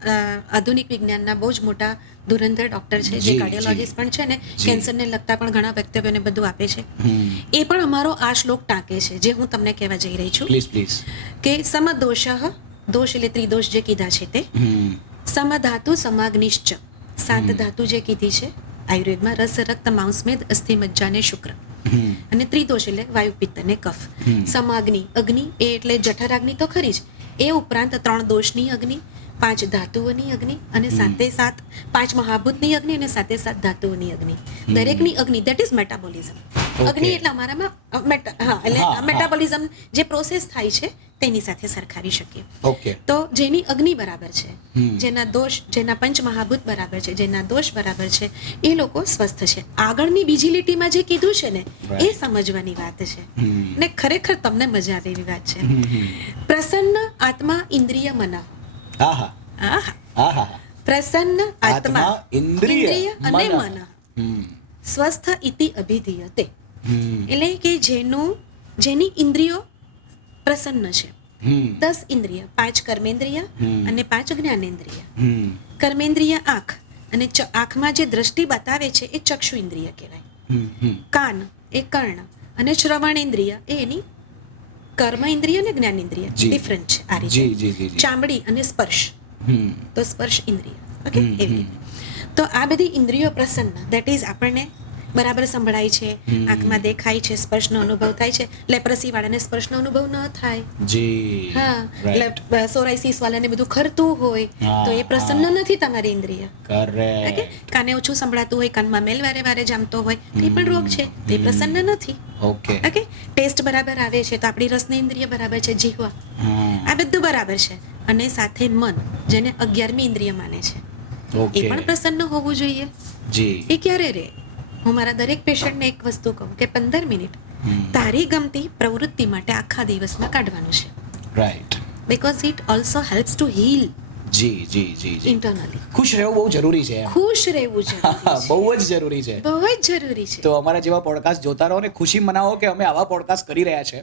આધુનિક વિજ્ઞાનના બહુ જ મોટા ધુરંધર ડોક્ટર છે, જે જી, કાર્ડિયોલોજીસ્ટ પણ છે ને, જી. કેન્સરને લગતા પણ ઘણા વક્તવ્યોને બધું આપે છે. હમ. એ પણ અમારો આ શ્લોક ટાંકે છે, જે હું તમને કહેવા જઈ રહી છું પ્લીઝ પ્લીઝ. કે સમદોષ, દોષ એટલે ત્રિદોષ જે કીધા છે તે, હમ. સમધાતુ સમાગ્નિશ્ચ, સાત હમ. ધાતુ જે કીધી છે આયુર્વેદમાં, રસ રક્ત માંસ મેદ અસ્થિ મજ્જા ને શુક્ર, હમ. અને ત્રિદોષ એટલે વાયુ પિત્ત અને કફ. હમ. સમાગ્નિ, અગ્નિ એ એટલે જઠરાગ્નિ તો ખરી જ, એ ઉપરાંત 3 દોષની અગ્નિ, 5 ધાતુઓની અગ્નિ, અને સાથે સાત 5 મહાભૂતની અગ્નિ, અને સાથે સાત ધાતુઓની અગ્નિ. દરેકની અગ્નિ, દેટ ઇઝ મેટાબોલિઝમ. Okay. અગ્નિ એટલે અમારામાં હા, એટલે હા. મેટાબોલિઝમ જે પ્રોસેસ થાય છે તેની સાથે સરખાવી શકીએ. ઓકે. તો જેની અગ્નિ બરાબર છે, હમ. જેના દોષ, જેના પંચ મહાભૂત બરાબર છે, જેના દોષ બરાબર છે, એ લોકો સ્વસ્થ છે. આગળની બીજી લીટીમાં જે કીધું છે ને, Right. એ સમજવાની વાત છે. હમ. ને ખરેખર તમને મજા આવે એવી વાત છે. હમ. પ્રસન્ન આત્મા ઇન્દ્રિય મન. આહા આહા. આહા. પ્રસન્ન આત્મા ઇન્દ્રિય અને મન હમ. સ્વસ્થ ઇતિ અભિધીયતે. હમ. એટલે કે જેની ઇન્દ્રિયો પ્રસન્ન છે. હમ. 10 ઇન્દ્રિય, 5 કર્મેન્દ્રિય હમ. અને 5 જ્ઞાનેન્દ્રિય. હમ. કર્મેન્દ્રિય આંખ, અને આંખમાં જે દ્રષ્ટિ બતાવે છે એ ચક્ષુ ઇન્દ્રિય કહેવાય. હમ. હમ. કાન એ કર્ણ, અને શ્રવણેન્દ્રિય એ એની કર્મ ઇન્દ્રિય અને જ્ઞાનેન્દ્રિય. જી. ડિફરન્ટ છે આ જી રીતે. જી જી જી. ચામડી અને સ્પર્શ, હમ. તો સ્પર્શ ઇન્દ્રિય. ઓકે, હમ, એવી હમ. રીતે. તો આ બધી ઇન્દ્રિયો પ્રસન્ન, દેટ ઇઝ આપણને બરાબર સંભળાય છે, હમ. આંખમાં દેખાય છે, સ્પર્શનો અનુભવ થાય છે. લેપ્રસી વાળાને સ્પર્શનો અનુભવ ન થાય. જી. હા, Right. સોરાઇસિસ વાળાને બધું ખરતું હોય, હા, તો એ પ્રસન્ન હા. નથી તમારી ઇન્દ્રિય. Okay, Correct. કાને ઓછું સંભળાતું હોય, કાનમાં મેલ વારે વારે જામતો હોય, તે પણ રોગ છે, તે પ્રસન્ન નથી. ઓકે. ઓકે, ટેસ્ટ બરાબર આવે છે તો આપણી રસની ઇન્દ્રિય બરાબર છે, જીહવા, હા. આ બધું બરાબર છે. અને સાથે મન, જેને 11મી ઇન્દ્રિય માને છે, એ ઓકે. પણ પ્રસન્ન હોવું જોઈએ. જી. એ ક્યારે રે? હું મારા દરેક પેશન્ટને એક વસ્તુ કહું કે 15 મિનિટ હમ. તારી ગમતી પ્રવૃત્તિ માટે આખા દિવસમાં કાઢવાનું છે. Right. Because it also helps to heal જી જી જી જી. ઇન્ટરનલી. ખુશ રહેવું બહુ જરૂરી છે એમ. ખુશ રહેવું જરૂરી છે, બહુ જ જરૂરી છે. બહુ જ જરૂરી છે. તો અમારા જેવા પોડકાસ્ટ જોતા રહો ને ખુશી મનાવો કે અમે આવા પોડકાસ્ટ કરી રહ્યા છે.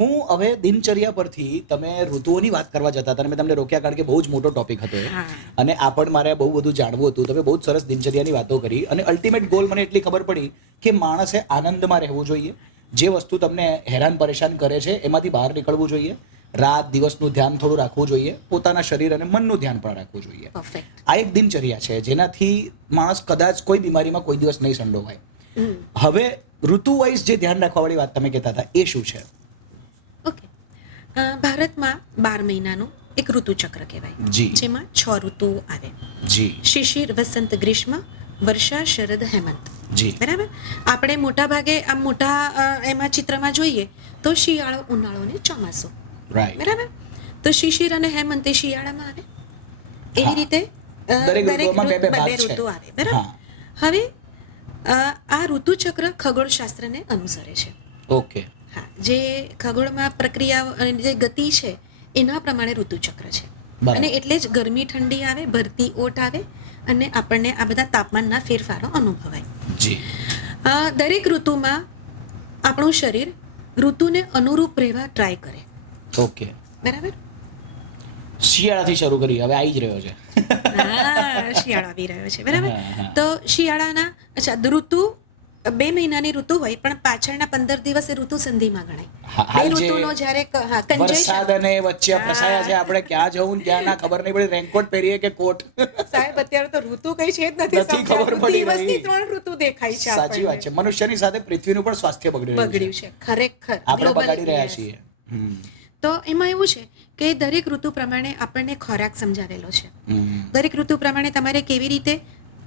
હું હવે દિનચર્યા પરથી તમે ઋતુઓની વાત કરવા જતા હતા અને મેં તમને રોક્યા કારણ કે બહુ જ મોટો ટોપિક હતો એ. હા. અને આ પણ મારે બહુ બધું જાણવું હતું. તમે બહુ જ સરસ દિનચર્યાની વાતો કરી અને અલ્ટિમેટ ગોલ મને એટલી ખબર પડી કે માણસે આનંદમાં રહેવું જોઈએ. જે વસ્તુ તમને હેરાન પરેશાન કરે છે એમાંથી બહાર નીકળવું જોઈએ. રાત દિવસનું ધ્યાન થોડું રાખવું જોઈએ. પોતાના શરીર અને મનનું ધ્યાન પણ રાખવું જોઈએ. પરફેક્ટ. આ એક દિનચર્યા છે જેનાથી માણસ કદાચ કોઈ બીમારીમાં કોઈ દિવસ નહીં સંડોવાય. હવે ઋતુ વાઇઝ જે ધ્યાન રાખવાવાળી વાત તમે કહેતા હતા એ શું છે? ઓકે, ભારતમાં 12 મહિનાનું એક ઋતુચક્ર કહેવાય, જી. જેમાં 6 ઋતુઓ આવે: જી શિશિર, વસંત, ગ્રીષ્મ, વર્ષા, શરદ, હેમંત. જી. બરાબર. આપણે મોટા ભાગે આમ મોટા એમાં ચિત્રમાં જોઈએ તો શિયાળો, ઉનાળો ને ચોમાસું. રાઈટ. બરાબર. તો શિશિર અને હેમંત એ શિયાળામાં આવે. એવી હા. રીતે દરેક ઋતુઓમાં બે બે ભાગ છે. ઋતુ આવે. બરાબર. હા. હવે આ ઋતુચક્ર ખગોળશાસ્ત્રને અનુસરે છે. ઓકે. હા, જે ખગોળમાં પ્રક્રિયા અને જે ગતિ છે એના પ્રમાણે ઋતુચક્ર છે. બરાબર. અને એટલે જ ગરમી ઠંડી આવે, ભરતી ઓટ આવે, અને આપણને આ બધા તાપમાનના ફેરફારો અનુભવાય. જી. દરેક ઋતુમાં આપણું શરીર ઋતુને અનુરૂપ રહેવા ટ્રાય કરે. ઓકે. બરાબર. શિયાળાથી શરૂ કરી હવે આવી જ રહ્યો છે. હા, શિયાળો આવી રહ્યો છે. બરાબર. હા, હા. તો શિયાળાના ઋતુ 2 મહિનાની ઋતુ હોય, પણ પાછળના 15 દિવસ એ ઋતુ સંધિમાં ગણાય. હા, બે હાલ જે ઋતુનો જ્યારે વરસાદ conjunction. અને વચ્ચે ફસાયા છે આપણે ક્યાં જવું ને ક્યાં ના ખબર નહીં પડી. રેનકોટ પહેરીએ કે કોટ. સાહેબ, અત્યારે તો ઋતુ કઈ છે જ નથી નથી ખબર પડી રહી. દિવસની 3 ઋતુ દેખાય છે. સાચી વાત છે. મનુષ્યની સાથે પૃથ્વીનું પણ સ્વાસ્થ્ય બગડી રહ્યું છે. બગડ્યું છે ખરેખર. આપણે Global, બગાડી રહ્યા yes. છીએ. હમ. તો એમાં એવું છે કે દરેક ઋતુ પ્રમાણે આપણને ખોરાક સમજાવેલો છે. હમ. દરેક ઋતુ પ્રમાણે તમારે કેવી રીતે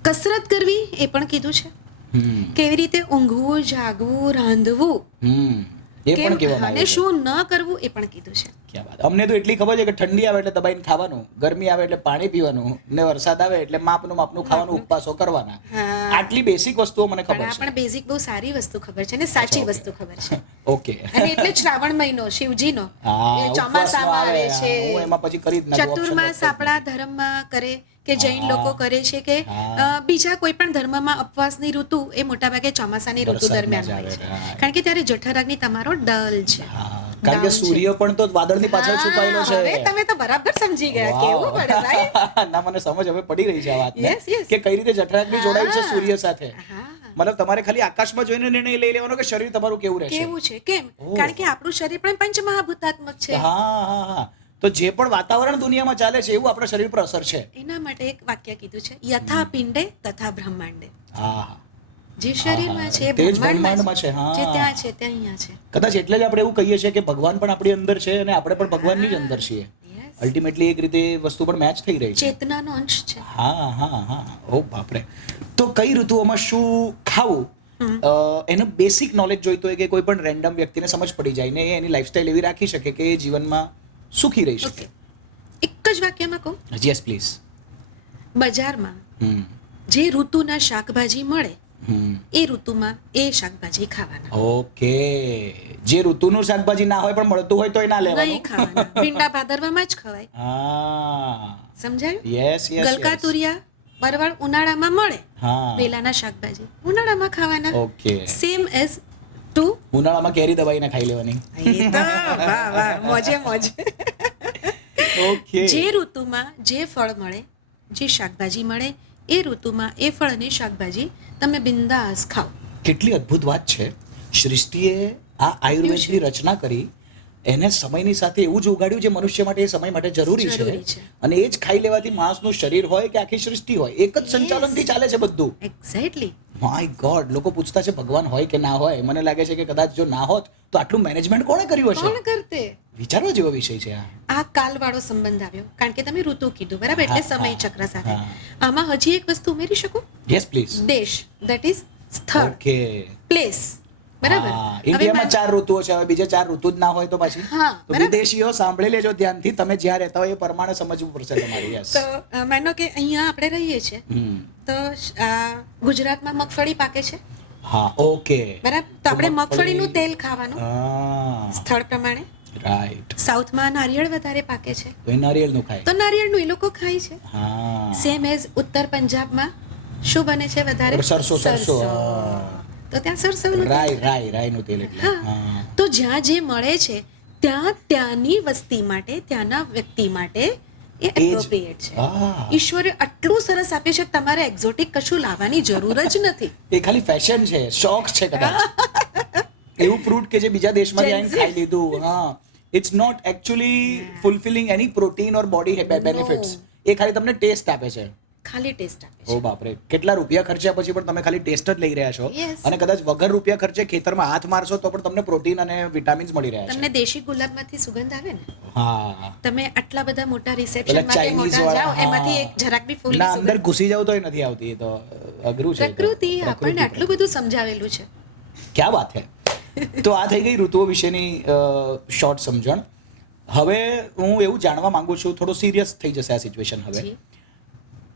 કસરત કરવી એ પણ કીધું છે. હમ. કેવી રીતે ઊંઘવું, જાગવું, રાંધવું, હમ. એ પણ કહેવામાં અને આવ્યું છે. શું ન કરવું એ પણ કીધું છે. ક્યાં વાત. અમને તો એટલી ખબર છે કે ઠંડી આવે એટલે દબાઈને ખાવાનું, ગરમી આવે એટલે પાણી પીવાનું, ને વરસાદ આવે એટલે માપનું ખાવાનું, ઉપવાસો કરવાના. હા. આટલી બેસિક વસ્તુઓ મને પણ ખબર આ છે. પણ બેઝિક બહુ સારી વસ્તુ ખબર છે ને સાચી અચ્છા, વસ્તુ ખબર છે. ઓકે. અને એટલે જ શ્રાવણ મહિનો શિવજીનો એ ચોમાસામાં આવે છે. હું એમાં પછી કરી જ નાખું. ચતુર્માસ આપણા ધર્મમાં કરે કે જૈન હા. લોકો કરે છે કે હા. બીજા કોઈ પણ ધર્મમાં ઉપવાસની ઋતુ એ મોટાભાગે ચોમાસાની ઋતુ વરસાદમાં દરમિયાન જ હોય આવે છે. છે. હા. કારણ કે ત્યારે જઠરાગ્નિ તમારો ડલ છે. હા, કારણ કે Down છે. સૂર્ય પણ તો વાદળની પાછળ છુપાયેલો છે. હવે તમે તો બરાબર સમજી ગયા. વાવ. કેવું પડે ભાઈ. ના, મને સમજ હવે પડી રહી છે આ વાતને Yes, yes. કે કઈ રીતે જઠરાગ્નિ જોડાયું છે હા. સૂર્ય સાથે. હા. મતલબ તમારે ખાલી આકાશમાં જોઈને નિર્ણય લઈ લેવાનો કે શરીર તમારું કેવું રહેશે. કેવું છે કેમ ઓહ. કારણ કે આપણું શરીર પણ પંચમહાભૂતાત્મક છે. હા. તો જે પણ વાતાવરણ દુનિયામાં ચાલે છે એવું આપણા શરીર પર અસર છે. એના માટે એક વાક્ય કીધું છે યથા પિંડે તથા બ્રહ્માંડે. હા. જે શરીરમાં છે તે જ બ્રહ્માંડમાં બ્રહ્માંડમાં છે. છે. હા. જે ત્યાં છે તે અહીંયા છે. કદાચ એટલે જ આપણે એવું કહીએ છીએ કે ભગવાન પણ આપણી અંદર છે અને આપણે પણ ભગવાનની જ અંદર છીએ. Yes. અલ્ટિમેટલી એક રીતે એ વસ્તુ પણ મેચ થઈ રહી છે. ચેતનાનો અંશ છે. હા. ઓ બાપરે. તો કઈ ઋતુઓમાં શું ખાવું એનું બેસિક નોલેજ જોઈતો હોય કે કોઈ પણ રેન્ડમ વ્યક્તિને સમજ પડી જાય ને એ એની લાઈફસ્ટાઈલ એવી રાખી શકે કે એ જીવનમાં સુખી રહી શકે. ઓકે એક જ વાક્યમાં કહું, યસ પ્લીઝ. બજારમાં જે ઋતુના શાકભાજી મળે એ ઋતુમાં એ શાકભાજી ખાવાના. ઓકે. જે ઋતુનું શાકભાજી ના હોય પણ મળતું હોય તો એ ના નહીં લેવાનું. ખાવાના. ભીંડા ભાદરવામાં જ ખવાય. હા. સમજાયું? યસ. ગલકા તુરિયા પરવળ ઉનાળામાં મળે. હા. વેલાના શાકભાજી ઉનાળામાં ખાવાના. ઓકે. સેમ એઝ ટુ ઉનાળામાં કેરી દબાઈને ખાઈ લેવાની. વાહ મોજે મોજ. ઓકે. જે ઋતુમાં જે ફળ મળે, જે શાકભાજી મળે એ ઋતુમાં એ ફળ અને શાકભાજી તમે બિંદાસ ખાઓ. કેટલી અદ્ભુત વાત છે. સૃષ્ટિએ આ આયુર્વેદની રચના કરી, એને સમયની સાથે એવું જ ઉગાડ્યું જે મનુષ્ય માટે એ સમય માટે જરૂરી જરૂરી છે. છે. અને એ જ ખાઈ લેવાથી માણસનું શરીર હોય કે આખી સૃષ્ટિ હોય એક જ સંચાલનથી ચાલે છે બધું. એક્ઝેક્ટલી. My God. લોકો પૂછતા છે ભગવાન હોય કે ના હોય. મને લાગે છે કે કદાચ જો ના હોત તો આટલું મેનેજમેન્ટ કોણે કર્યું કોણ હશે. કરતે? વિચારવા જેવો વિષય છે આ. આ કાલવાળો સંબંધ આવ્યો કારણ કે તમે ઋતુ કીધું બરાબર, એટલે હા, સમય હા, ચક્ર સાથે. હા. આમાં હજી એક વસ્તુ ઉમેરી શકું? Yes please. દેશ, ધેટ ઇઝ સ્થળ, ઓકે. પ્લેસ. બરાબર. હા, હવે ઇન્ડિયામાં 4 ઋતુઓ છે. હવે બીજે 4 ઋતુ જ ના હોય તો પછી હા, તો બરાબર. વિદેશીઓ સાંભળી લેજો ધ્યાનથી. તમે જ્યાં રહેતા હોય એ પ્રમાણે સમજવું પડશે તમારે. યસ. તો માનો કે અહીંયા આપણે રહીએ છીએ તો ગુજરાતમાં મગફળી પાકે છે હા. ઓકે. બરાબર, તો આપણે મગફળીનું તેલ ખાવાનું હા. સ્થળ પ્રમાણે. રાઈટ. સાઉથમાં નારિયેળ વધારે પાકે છે તો એ નારિયેળનું ખાય. તો નારિયેળનું એ લોકો ખાય છે. હા. સેમ એઝ ઉત્તર પંજાબમાં શું બને છે વધારે? સરસો. તો ત્યાં સરસવનું તેલ. રાઈનું તેલ એટલે. હા. તો જ્યાં જે મળે છે ત્યાંની વસ્તી માટે, ત્યાંના વ્યક્તિ માટે એ એપ્રોપ્રિએટ છે. હા. ઈશ્વરે આટલું સરસ આપ્યું છે, તમારે એક્ઝોટિક કશું લાવવાની જરૂર જ નથી. એ ખાલી ફેશન છે, શોખ છે કદાચ. એવું ફ્રૂટ કે જે બીજા દેશમાં જઈને ખાઈ લીધું. હા. It's not actually fulfilling any protein or body benefits. એ ખાલી તમને ટેસ્ટ આપે છે. ખાલી ટેસ્ટ આપે ઓ છે. બાપરે. કેટલા રૂપિયા ખર્ચ્યા પછી પણ તમે ખાલી ટેસ્ટ જ લઈ રહ્યા છો. Yes. અને કદાચ વગર રૂપિયા ખર્ચે ખેતરમાં હાથ મારશો તો પણ તમને પ્રોટીન અને વિટામિન્સ મળી રહ્યા છે. તમને દેશી ગુલાબમાંથી સુગંધ આવે ને, હા. તમે આટલા બધા મોટા પેલા રિસેપ્શનમાં કે ચાઇનીઝ મોટા વાળા, જાઓ હા. એમાંથી એક જરાક બી ફૂલની ના, અંદર સુગંધ. ઘૂસી જાવ તો નથી આવતી. એ તો અઘરું છે. એ તો. પ્રકૃતિ આપણને આટલું બધું સમજાવેલું છે. ક્યાં વાત છે. તો આ થઈ ગઈ ઋતુઓ વિશેની શોર્ટ સમજણ. હવે હું એવું જાણવા માંગુ છું, થોડું સિરિયસ થઈ જશે આ સિચ્યુએશન હવે, જી.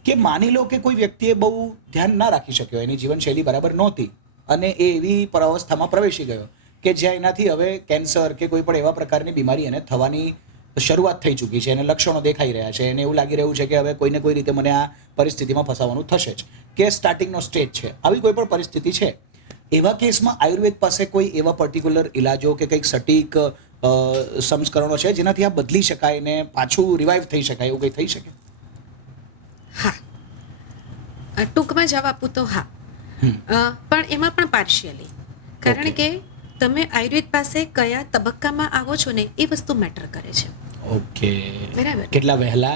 કે માની લો કે કોઈ વ્યક્તિએ બહુ ધ્યાન ના રાખી શક્યો, એની જીવનશૈલી બરાબર નહોતી અને એ એવી અવસ્થામાં પ્રવેશી ગયો કે જ્યાં એનાથી હવે કેન્સર કે કોઈ પણ એવા પ્રકારની બીમારી એને થવાની શરૂઆત થઈ ચૂકી છે, એને લક્ષણો દેખાઈ રહ્યા છે, એને એવું લાગી રહ્યું છે કે હવે કોઈને કોઈ રીતે મને આ પરિસ્થિતિમાં ફસાવાનું થશે જ, કે સ્ટાર્ટિંગનો સ્ટેજ છે, આવી કોઈ પણ પરિસ્થિતિ છે. એવા કેસમાં આયુર્વેદ પાસે કોઈ એવા પર્ટિક્યુલર ઇલાજો કે કંઈક સટીક સંસ્કરણો છે જેનાથી આ બદલી શકાય ને પાછું રિવાઇવ થઈ શકાય, એવું કંઈ થઈ શકે? હા, ટૂંકમાં જવાબ આપું તો હા, પણ એમાં પણ પાર્શિયલી. કારણ કે તમે આયુર્વેદ પાસે કયા તબક્કામાં આવો છો ને એ વસ્તુ મેટર કરે છે. ઓકે. બરાબર. કેટલા વહેલા,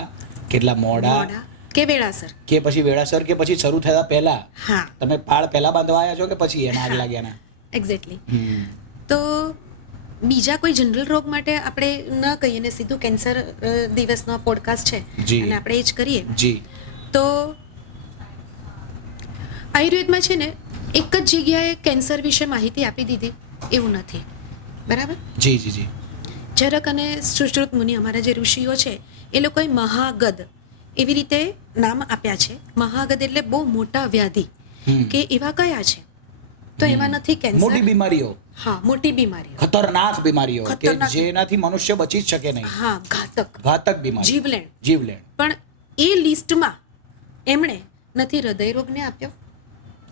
કેટલા મોડા, કે વેળાસર, કે પછી વેળાસર, કે પછી શરૂ થયા પહેલા? હા, તમે પાળ પહેલા બાંધવા આવ્યા છો કે પછી એના આગ લાગ્યાના? એક્ઝેક્ટલી. તો બીજા કોઈ જનરલ રોગ માટે આપણે ન કહીએ ને સીધું કેન્સર દિવસનો પોડકાસ્ટ છે જી. અને આપણે એ જ કરીએ જી. તો આયુર્વેદમાં છે ને એક જ જગ્યાએ કેન્સર વિશે માહિતી આપી દીધી એવું નથી. બરાબર. જી. ચરક અને સુશ્રુત મુનિ અમારા જે ઋષિઓ છે એ લોકોએ મહાગદ એવી રીતે નામ આપ્યા છે. મહાગદ એટલે બહુ મોટા વ્યાધિ કે એવા કયા છે, તો એમાં નથી કેન્સર. મોટી બીમારીઓ, હા, મોટી બીમારીઓ, ખતરનાક બીમારીઓ કે ખતરનાક. જેનાથી મનુષ્ય બચી જ શકે નહીં, હા, ઘાતક બીમારી, જીવલેણ. પણ એ લિસ્ટમાં એમણે નથી હૃદયરોગને આપ્યો,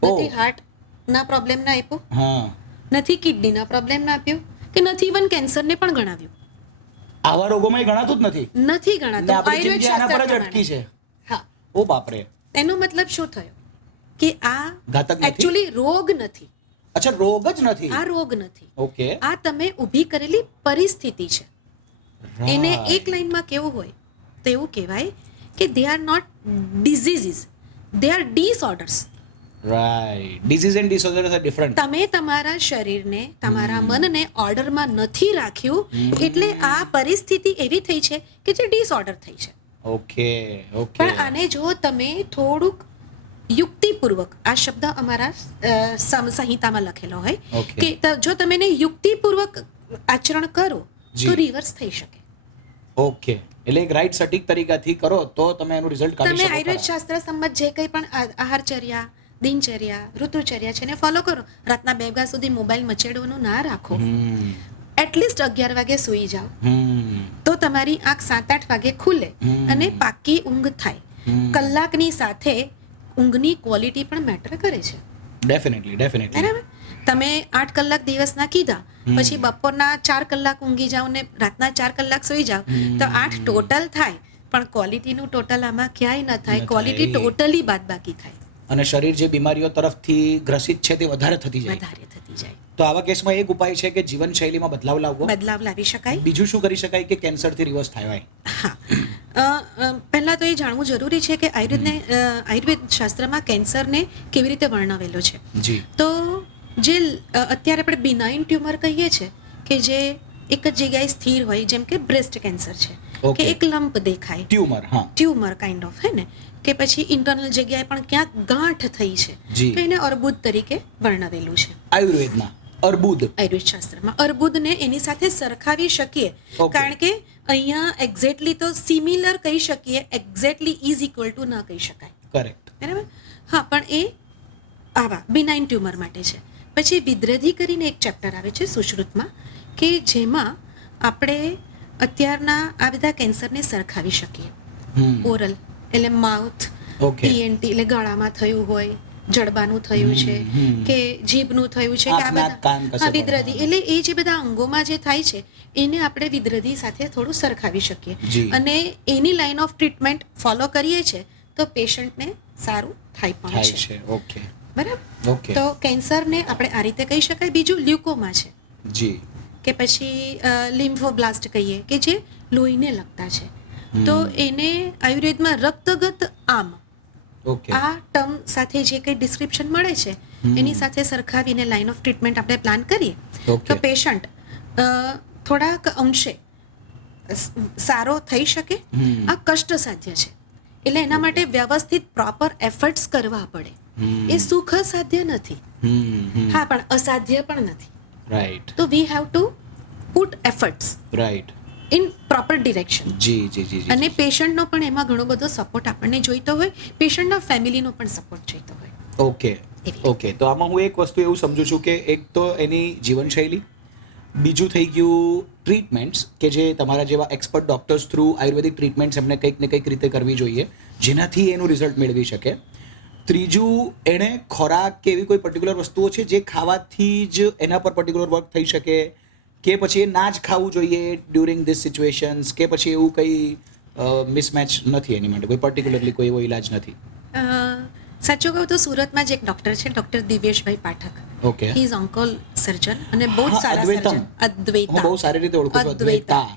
નથી હાર્ટના પ્રોબ્લેમને આપ્યો, હા, નથી કિડનીના પ્રોબ્લેમને આપ્યો, કે નથી ઇવન કેન્સરને પણ ગણાવ્યું. આવા રોગોમાં ગણાતું જ નથી. નથી ને ગણાતું. આપણી આયુર્વેદ જિંદગી આના પર જ શાસ્ત્ર અટકી છે. હા, ઓ બાપરે. એનો મતલબ શું થયો કે આ ઘાતક નથી? એકચ્યુઅલી રોગ નથી. અચ્છા, રોગ જ નથી. આ રોગ નથી. ઓકે. આ તમે ઊભી કરેલી પરિસ્થિતિ છે. એને એક લાઈનમાં કેવું હોય તો એવું કહેવાય કે they are not diseases, they are disorders. Right. Disease and disorder are different. તમે તમારા શરીરને, તમારા મનને ઓર્ડરમાં નથી રાખ્યું, એટલે આ પરિસ્થિતિ એવી થઈ છે કે જે ડિસઓર્ડર થઈ છે. Okay, okay. પણ આને જો તમે થોડુંક યુક્તિપૂર્વક, આ શબ્દ અમારા સંહિતામાં લખેલો હોય Okay. કે જો તમે એને યુક્તિપૂર્વક આચરણ કરો જી. તો રિવર્સ થઈ શકે. ઓકે, એટલે એક રાઈટ સટીક તરીકાથી કરો તો તમે એનું રિઝલ્ટ કાઢી તમે શકો. આયુર્વેદ શાસ્ત્ર સંમત જે કંઈ પણ આહારચર્યા, દિનચર્યા, ઋતુચર્યા છે એને ફોલો કરો. રાતના 2 વાગ્યા સુધી મોબાઈલ મચેડવાનું ના રાખો. એટલીસ્ટ 11 વાગે સૂઈ જાઓ તો તમારી આંખ 7-8 વાગે ખુલે અને પાકી ઊંઘ થાય. કલાકની સાથે ઊંઘની ક્વોલિટી પણ મેટર કરે છે. ડેફિનેટલી. બરાબર? તમે 8 કલાક દિવસના કીધા, પછી બપોરના 4 કલાક ઊંઘી જાઓ ને રાતના 4 કલાક સૂઈ જાઓ તો 8 ટોટલ થાય, પણ ક્વોલિટીનું ટોટલ આમાં ક્યાંય ન થાય. ક્વોલિટી ટોટલી બાદબાકી થાય અને શરીર જે બીમારીઓ તરફથી ગ્રસિત છે તે વધારે થતી જાય. તો આવા કેસમાં એક ઉપાય છે કે જીવનશૈલીમાં બદલાવ લાવી શકાય. બીજું શું કરી શકાય કે કેન્સરથી રિવર્સ થાય? હા, પહેલાં તો એ જાણવું જરૂરી છે કે આયુર્વેદ શાસ્ત્રમાં કેન્સરને કેવી રીતે વર્ણવેલો છે. જી. તો જે અત્યારે આપણે બિનાઇન ટ્યુમર કહીએ છીએ કે જે એક જ જગ્યાએ સ્થિર હોય, જેમ કે બ્રેસ્ટ કેન્સર છે કે એક લંપ દેખાય, ટ્યુમર કાઇન્ડ ઓફ, હે ને, કે પછી ઇન્ટરનલ જગ્યાએ પણ ક્યાંક ગાંઠ થઈ છે, તો એને અર્બુદ તરીકે વર્ણવેલું છે આયુર્વેદમાં. આયુર્વેદ શાસ્ત્રમાં અર્બુદને એની સાથે સરખાવી શકીએ, કારણ કે અહીંયા એક્ઝેક્ટલી તો સિમિલર કહી શકીએ, એક્ઝેક્ટલી ઇઝ ઇક્વલ ટુ ન કહી શકાય. કરેક્ટ. બરાબર? હા, પણ એ આવા બિનાઇન ટ્યુમર માટે છે. પછી વિદ્રધી કરીને એક ચેપ્ટર આવે છે સુશ્રુતમાં, કે જેમાં આપણે અત્યારના આ બધા કેન્સરને સરખાવી શકીએ. ઓરલ એટલે માઉથ, ઈએનટી એટલે ગળામાં થયું હોય, જડબાનું થયું છે કે જીભનું થયું છે કે આ બધા વિદ્રધી એટલે એ જે બધા અંગોમાં જે થાય છે એને આપણે વિદ્રધી સાથે થોડું સરખાવી શકીએ અને એની લાઈન ઓફ ટ્રીટમેન્ટ ફોલો કરીએ છીએ તો પેશન્ટને સારું થાય પણ છે. ઓકે, બરાબર? તો કેન્સરને આપણે આ રીતે કહી શકાય. બીજું લ્યુકોમા છે જી, કે પછી લિમ્ફોબ્લાસ્ટ કહીએ કે જે લોહીને લગતા છે. તો એને આયુર્વેદમાં રક્તગત આમ આ ટર્મ સાથે જે કંઈ ડિસ્ક્રિપ્શન મળે છે એની સાથે સરખાવીને લાઈન ઓફ ટ્રીટમેન્ટ આપણે પ્લાન કરીએ તો પેશન્ટ થોડાક અંશે સારો થઈ શકે. આ કષ્ટ સાધ્ય છે એટલે એના માટે વ્યવસ્થિત પ્રોપર એફર્ટ્સ કરવા પડે. એ સુખ સાધ્ય નથી, હા, પણ અસાધ્ય પણ નથી. રાઈટ. તો we have to put efforts right in proper direction. જી. અને પેશન્ટનો પણ એમાં ઘણો બધો સપોર્ટ આપણને જોઈતો હોય, પેશન્ટના ફેમિલીનો પણ સપોર્ટ જોઈતો હોય. ઓકે. તો આમાં હું એક વસ્તુ એવું સમજુ છું કે એક તો એની જીવનશૈલી, બીજું થઈ ગયું ટ્રીટમેન્ટ્સ કે જે તમારા જેવા એક્સપર્ટ ડોક્ટર્સ થ્રુ આયુર્વેદિક ટ્રીટમેન્ટ્સ એમને કંઈક ને કંઈક રીતે કરવી જોઈએ જેનાથી એનું રિઝલ્ટ મેળવી શકે. ત્રીજું, એણે ખોરાક કે એવી કોઈ પર્ટિક્યુલર વસ્તુઓ છે જે ખાવાથી જ એના પર પર્ટિક્યુલર વર્ક થઈ શકે, કે પછી એ ના જ ખાવું જોઈએ ડ્યુરિંગ ધીસ સિચ્યુએશન્સ, કે પછી એવું કંઈ મિસમેચ નથી એની માટે, કોઈ પર્ટિક્યુલરલી કોઈ એવો ઇલાજ નથી? સાચું કહું તો સુરતમાં જ એક ડૉક્ટર છે, ડૉક્ટર દિવ્યેશભાઈ Pathak. Okay. He is oncosurgeon અને બહુ જ સારા સર્જન. અદ્વૈતા. હું બહુ સારી રીતે ઓળખું છું અદ્વૈતા.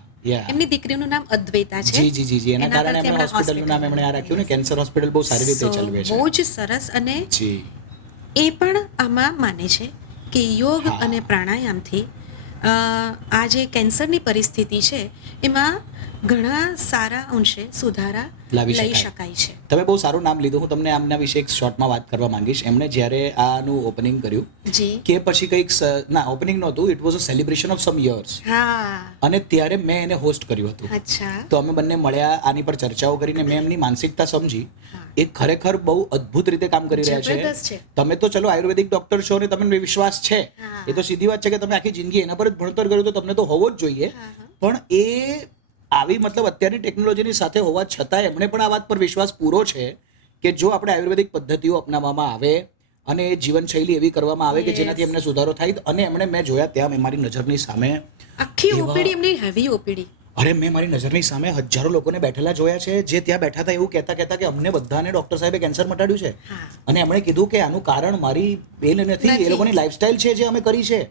એમની દીકરીનું નામ અદ્વૈતા છે. જી. એના કારણે એમણે હોસ્પિટલનું નામ એમણે આ રાખ્યું ને, કેન્સર હોસ્પિટલ બહુ સારી રીતે ચલાવે છે. બહુ જ સરસ. અને એ પણ આમાં માને છે કે યોગ અને પ્રાણાયામથી આ જે કેન્સરની પરિસ્થિતિ છે એમાં ઘણા સારા અંશે સુધારા લાવી લઈ શકાય. શકાય છે. તમે બહુ સારું નામ લીધું. હું તમને આમના વિશે એક શોર્ટમાં વાત કરવા માંગીશ. એમણે જ્યારે આનું ઓપનિંગ કર્યું જી. કે પછી કંઈક ના ઓપનિંગ નહોતું, it was a celebration of sum years, હા. અને ત્યારે મેં એને હોસ્ટ કર્યું હતું. અચ્છા. તો અમે બંને મળ્યા, આની પર ચર્ચાઓ કરીને મેં એમની માનસિકતા સમજી. હા. એ ખરેખર બહુ અદ્ભુત રીતે કામ કરી રહ્યા જબરદસ્ત છે. છે. તમે તો ચલો આયુર્વેદિક ડોક્ટર છો ને તમને વિશ્વાસ છે, હા. એ તો સીધી વાત છે કે તમે આખી જિંદગી એના પર જ ભણતર કર્યું તો તમને તો હોવો જ જોઈએ. હા, હા. પણ એ આવી મતલબ અત્યારની ટેકનોલોજીની સાથે હોવા છતાં એમણે પણ આ વાત પર વિશ્વાસ પૂરો છે કે જો આપણે આયુર્વેદિક પદ્ધતિઓ અપનાવવામાં આવે અને એ જીવનશૈલી એવી કરવામાં આવે કે Yes. જેનાથી એમને સુધારો થાય. અને એમણે મેં જોયા ત્યાં મારી નજરની સામે આખી એવા- ઓપીડી એમની હેવી ઓપીડી. અરે મેં મારી નજરની સામે હજારો લોકોને બેઠેલા જોયા છે જે ત્યાં બેઠા હતા એવું કહેતા કે અમને બધાને ડોક્ટર સાહેબે કેન્સર મટાડ્યું છે. હા. અને એમણે કીધું કે આનું કારણ મારી એ નથી, એ લોકોની લાઈફસ્ટાઈલ છે જે અમે કરી છે.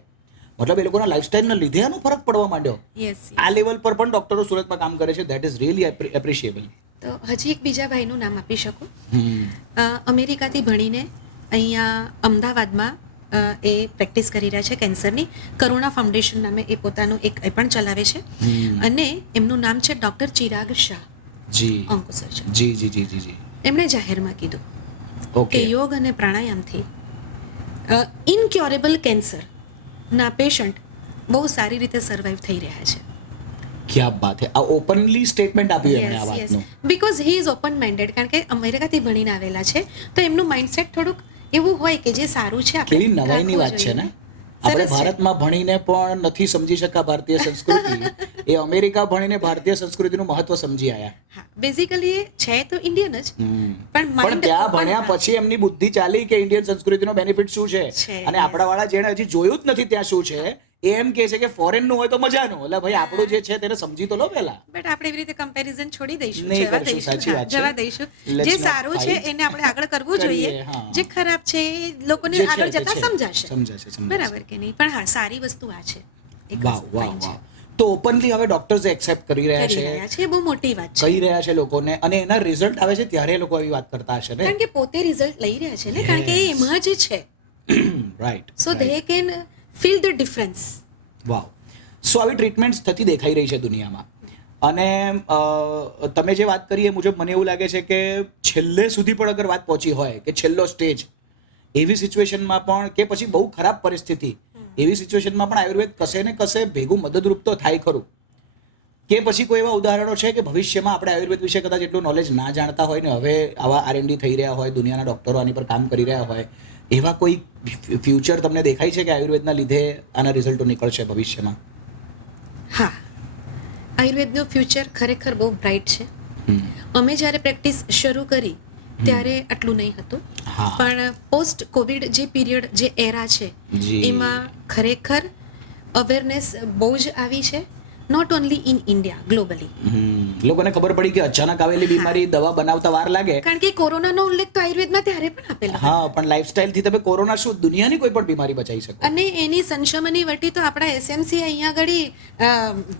મતલબ એ લોકોના લાઈફસ્ટાઈલના લીધે આનો ફરક પડવા માંડ્યો. યસ. આ લેવલ પર પણ ડોક્ટરો સુરતમાં કામ કરે છે. That is really appreciable. તો હજી એક બીજા ભાઈનું નામ આપી શકું. અમેરિકાથી ભણીને અહીંયા અમદાવાદમાં એ પ્રેક્ટિસ કરી રહ્યા છે કેન્સરની. કરુણા ફાઉન્ડેશન નામે એ પોતાનું એક એ પણ ચલાવે છે. અને એમનું નામ છે ડૉક્ટર ચિરાગ શાહ, જી ઓન્કોસર્જન. જી જી જી જી જી એમણે જાહેરમાં કીધું કે ઓકે. યોગ અને પ્રાણાયામથી ઇનક્યોરેબલ કેન્સરના પેશન્ટ બહુ સારી રીતે સર્વાઈવ થઈ રહ્યા છે. ક્યાં બાત હે. આ ઓપનલી સ્ટેટમેન્ટ આપ્યું એમણે આ વાતનું. Because he is open minded, કારણ કે અમેરિકાથી ભણીને આવેલા છે તો એમનું માઇન્ડસેટ થોડુંક એવું હોય કે જે સારું છે આપણે કેવી નવાઈની વાત છે ને. આપણે સરસ છે. ભારતમાં ભણીને પણ નથી સમજી શકા ભારતીય સંસ્કૃતિ. એ અમેરિકા ભણીને ભારતીય સંસ્કૃતિનું મહત્વ સમજી આયા. હા, બેઝિકલી એ છે તો ઇન્ડિયન જ, પણ પણ mind ત્યાં open ભણ્યા હા. પછી એમની બુદ્ધિ ચાલી કે ઇન્ડિયન સંસ્કૃતિનો બેનિફિટ શું છે. છે, અને yes. આપણા વાળા જેને હજી જોયું જ નથી ત્યાં શું છે એ એમ કહે છે કે ફોરેન નું હોય તો મજાનું. એટલે ભાઈ આપણું જે છે તેને સમજી તો લો પહેલા. બટ આપણે એવી રીતે કમ્પેરિઝન છોડી દઈશું, નહીં જવા કરશું, દઈશું, સાચી હા, વાત છે. જવા દઈશું. Let's જે not સારું છે fight. એને આપણે આગળ કરવું કરીએ, જોઈએ, હા. જે ખરાબ છે એ લોકોને જે છે આગળ તે જતા છે. સમજાશે. સમજાશે. બરાબર કે નહીં? પણ હા, સારી વસ્તુ આ છે. એક વાહ વસ્તુ વાહ fine છે. વાહ. તો ઓપનલી હવે ડોક્ટર્સ એક્સેપ્ટ કરી રહ્યા કરી છે, રહ્યા છે, એ બહુ મોટી વાત છે. કહી રહ્યા છે લોકોને, અને એના રિઝલ્ટ આવે છે ત્યારે એ લોકો આવી વાત કરતા હશે ને. કારણ કે પોતે રિઝલ્ટ લઈ રહ્યા છે ને, કારણ કે એ Yes. એમાં જ છે. Right. So they can feel the difference. Wow. So આવી ટ્રીટમેન્ટ્સ થતી દેખાઈ રહી છે દુનિયામાં. અને તમે જે વાત કરી એ મુજબ મને એવું લાગે છે કે છેલ્લે સુધી પણ અગર વાત પહોંચી હોય કે છેલ્લો સ્ટેજ એવી સિચ્યુએશનમાં પણ કે પછી બહુ ખરાબ પરિસ્થિતિ એવી સિચ્યુએશનમાં પણ આયુર્વેદ કશે ને કશે ભેગું મદદરૂપ તો થાય ખરું. કે પછી કોઈ એવા ઉદાહરણો છે કે ભવિષ્યમાં આપણે આયુર્વેદ વિશે કદાચ એટલું નોલેજ ના જાણતા હોય ને હવે આવા R&D થઈ રહ્યા હોય, દુનિયાના ડોક્ટરો આની પર કામ કરી રહ્યા હોય, એવા કોઈ ફ્યુચર તમને દેખાય છે કે આયુર્વેદના લીધે આના રિઝલ્ટો નીકળશે ભવિષ્યમાં? હા, આયુર્વેદનું ફ્યુચર ખરેખર બહુ બ્રાઇટ છે. અમે જ્યારે પ્રેક્ટિસ શરૂ કરી ત્યારે આટલું નહીં હતું, હા. પણ પોસ્ટ કોવિડ જે પીરિયડ, જે એરા છે, જી. એમાં ખરેખર અવેરનેસ બહુ જ આવી છે. Not only in India, globally. લોકોને ખબર પડી કે અચાનક આવેલી બીમારી દવા બનાવતા વાર લાગે. કારણ કે કોરોનાનો ઉલ્લેખ તો આયુર્વેદમાં ત્યારે પણ આપેલો હતો. હા, પણ લાઈફસ્ટાઈલથી તમે કોરોના શું દુનિયાની કોઈ પણ બીમારી બચાવી શકો. અને એની સંશમની વટી તો આપણા એસએમસી અહીંયા આગળ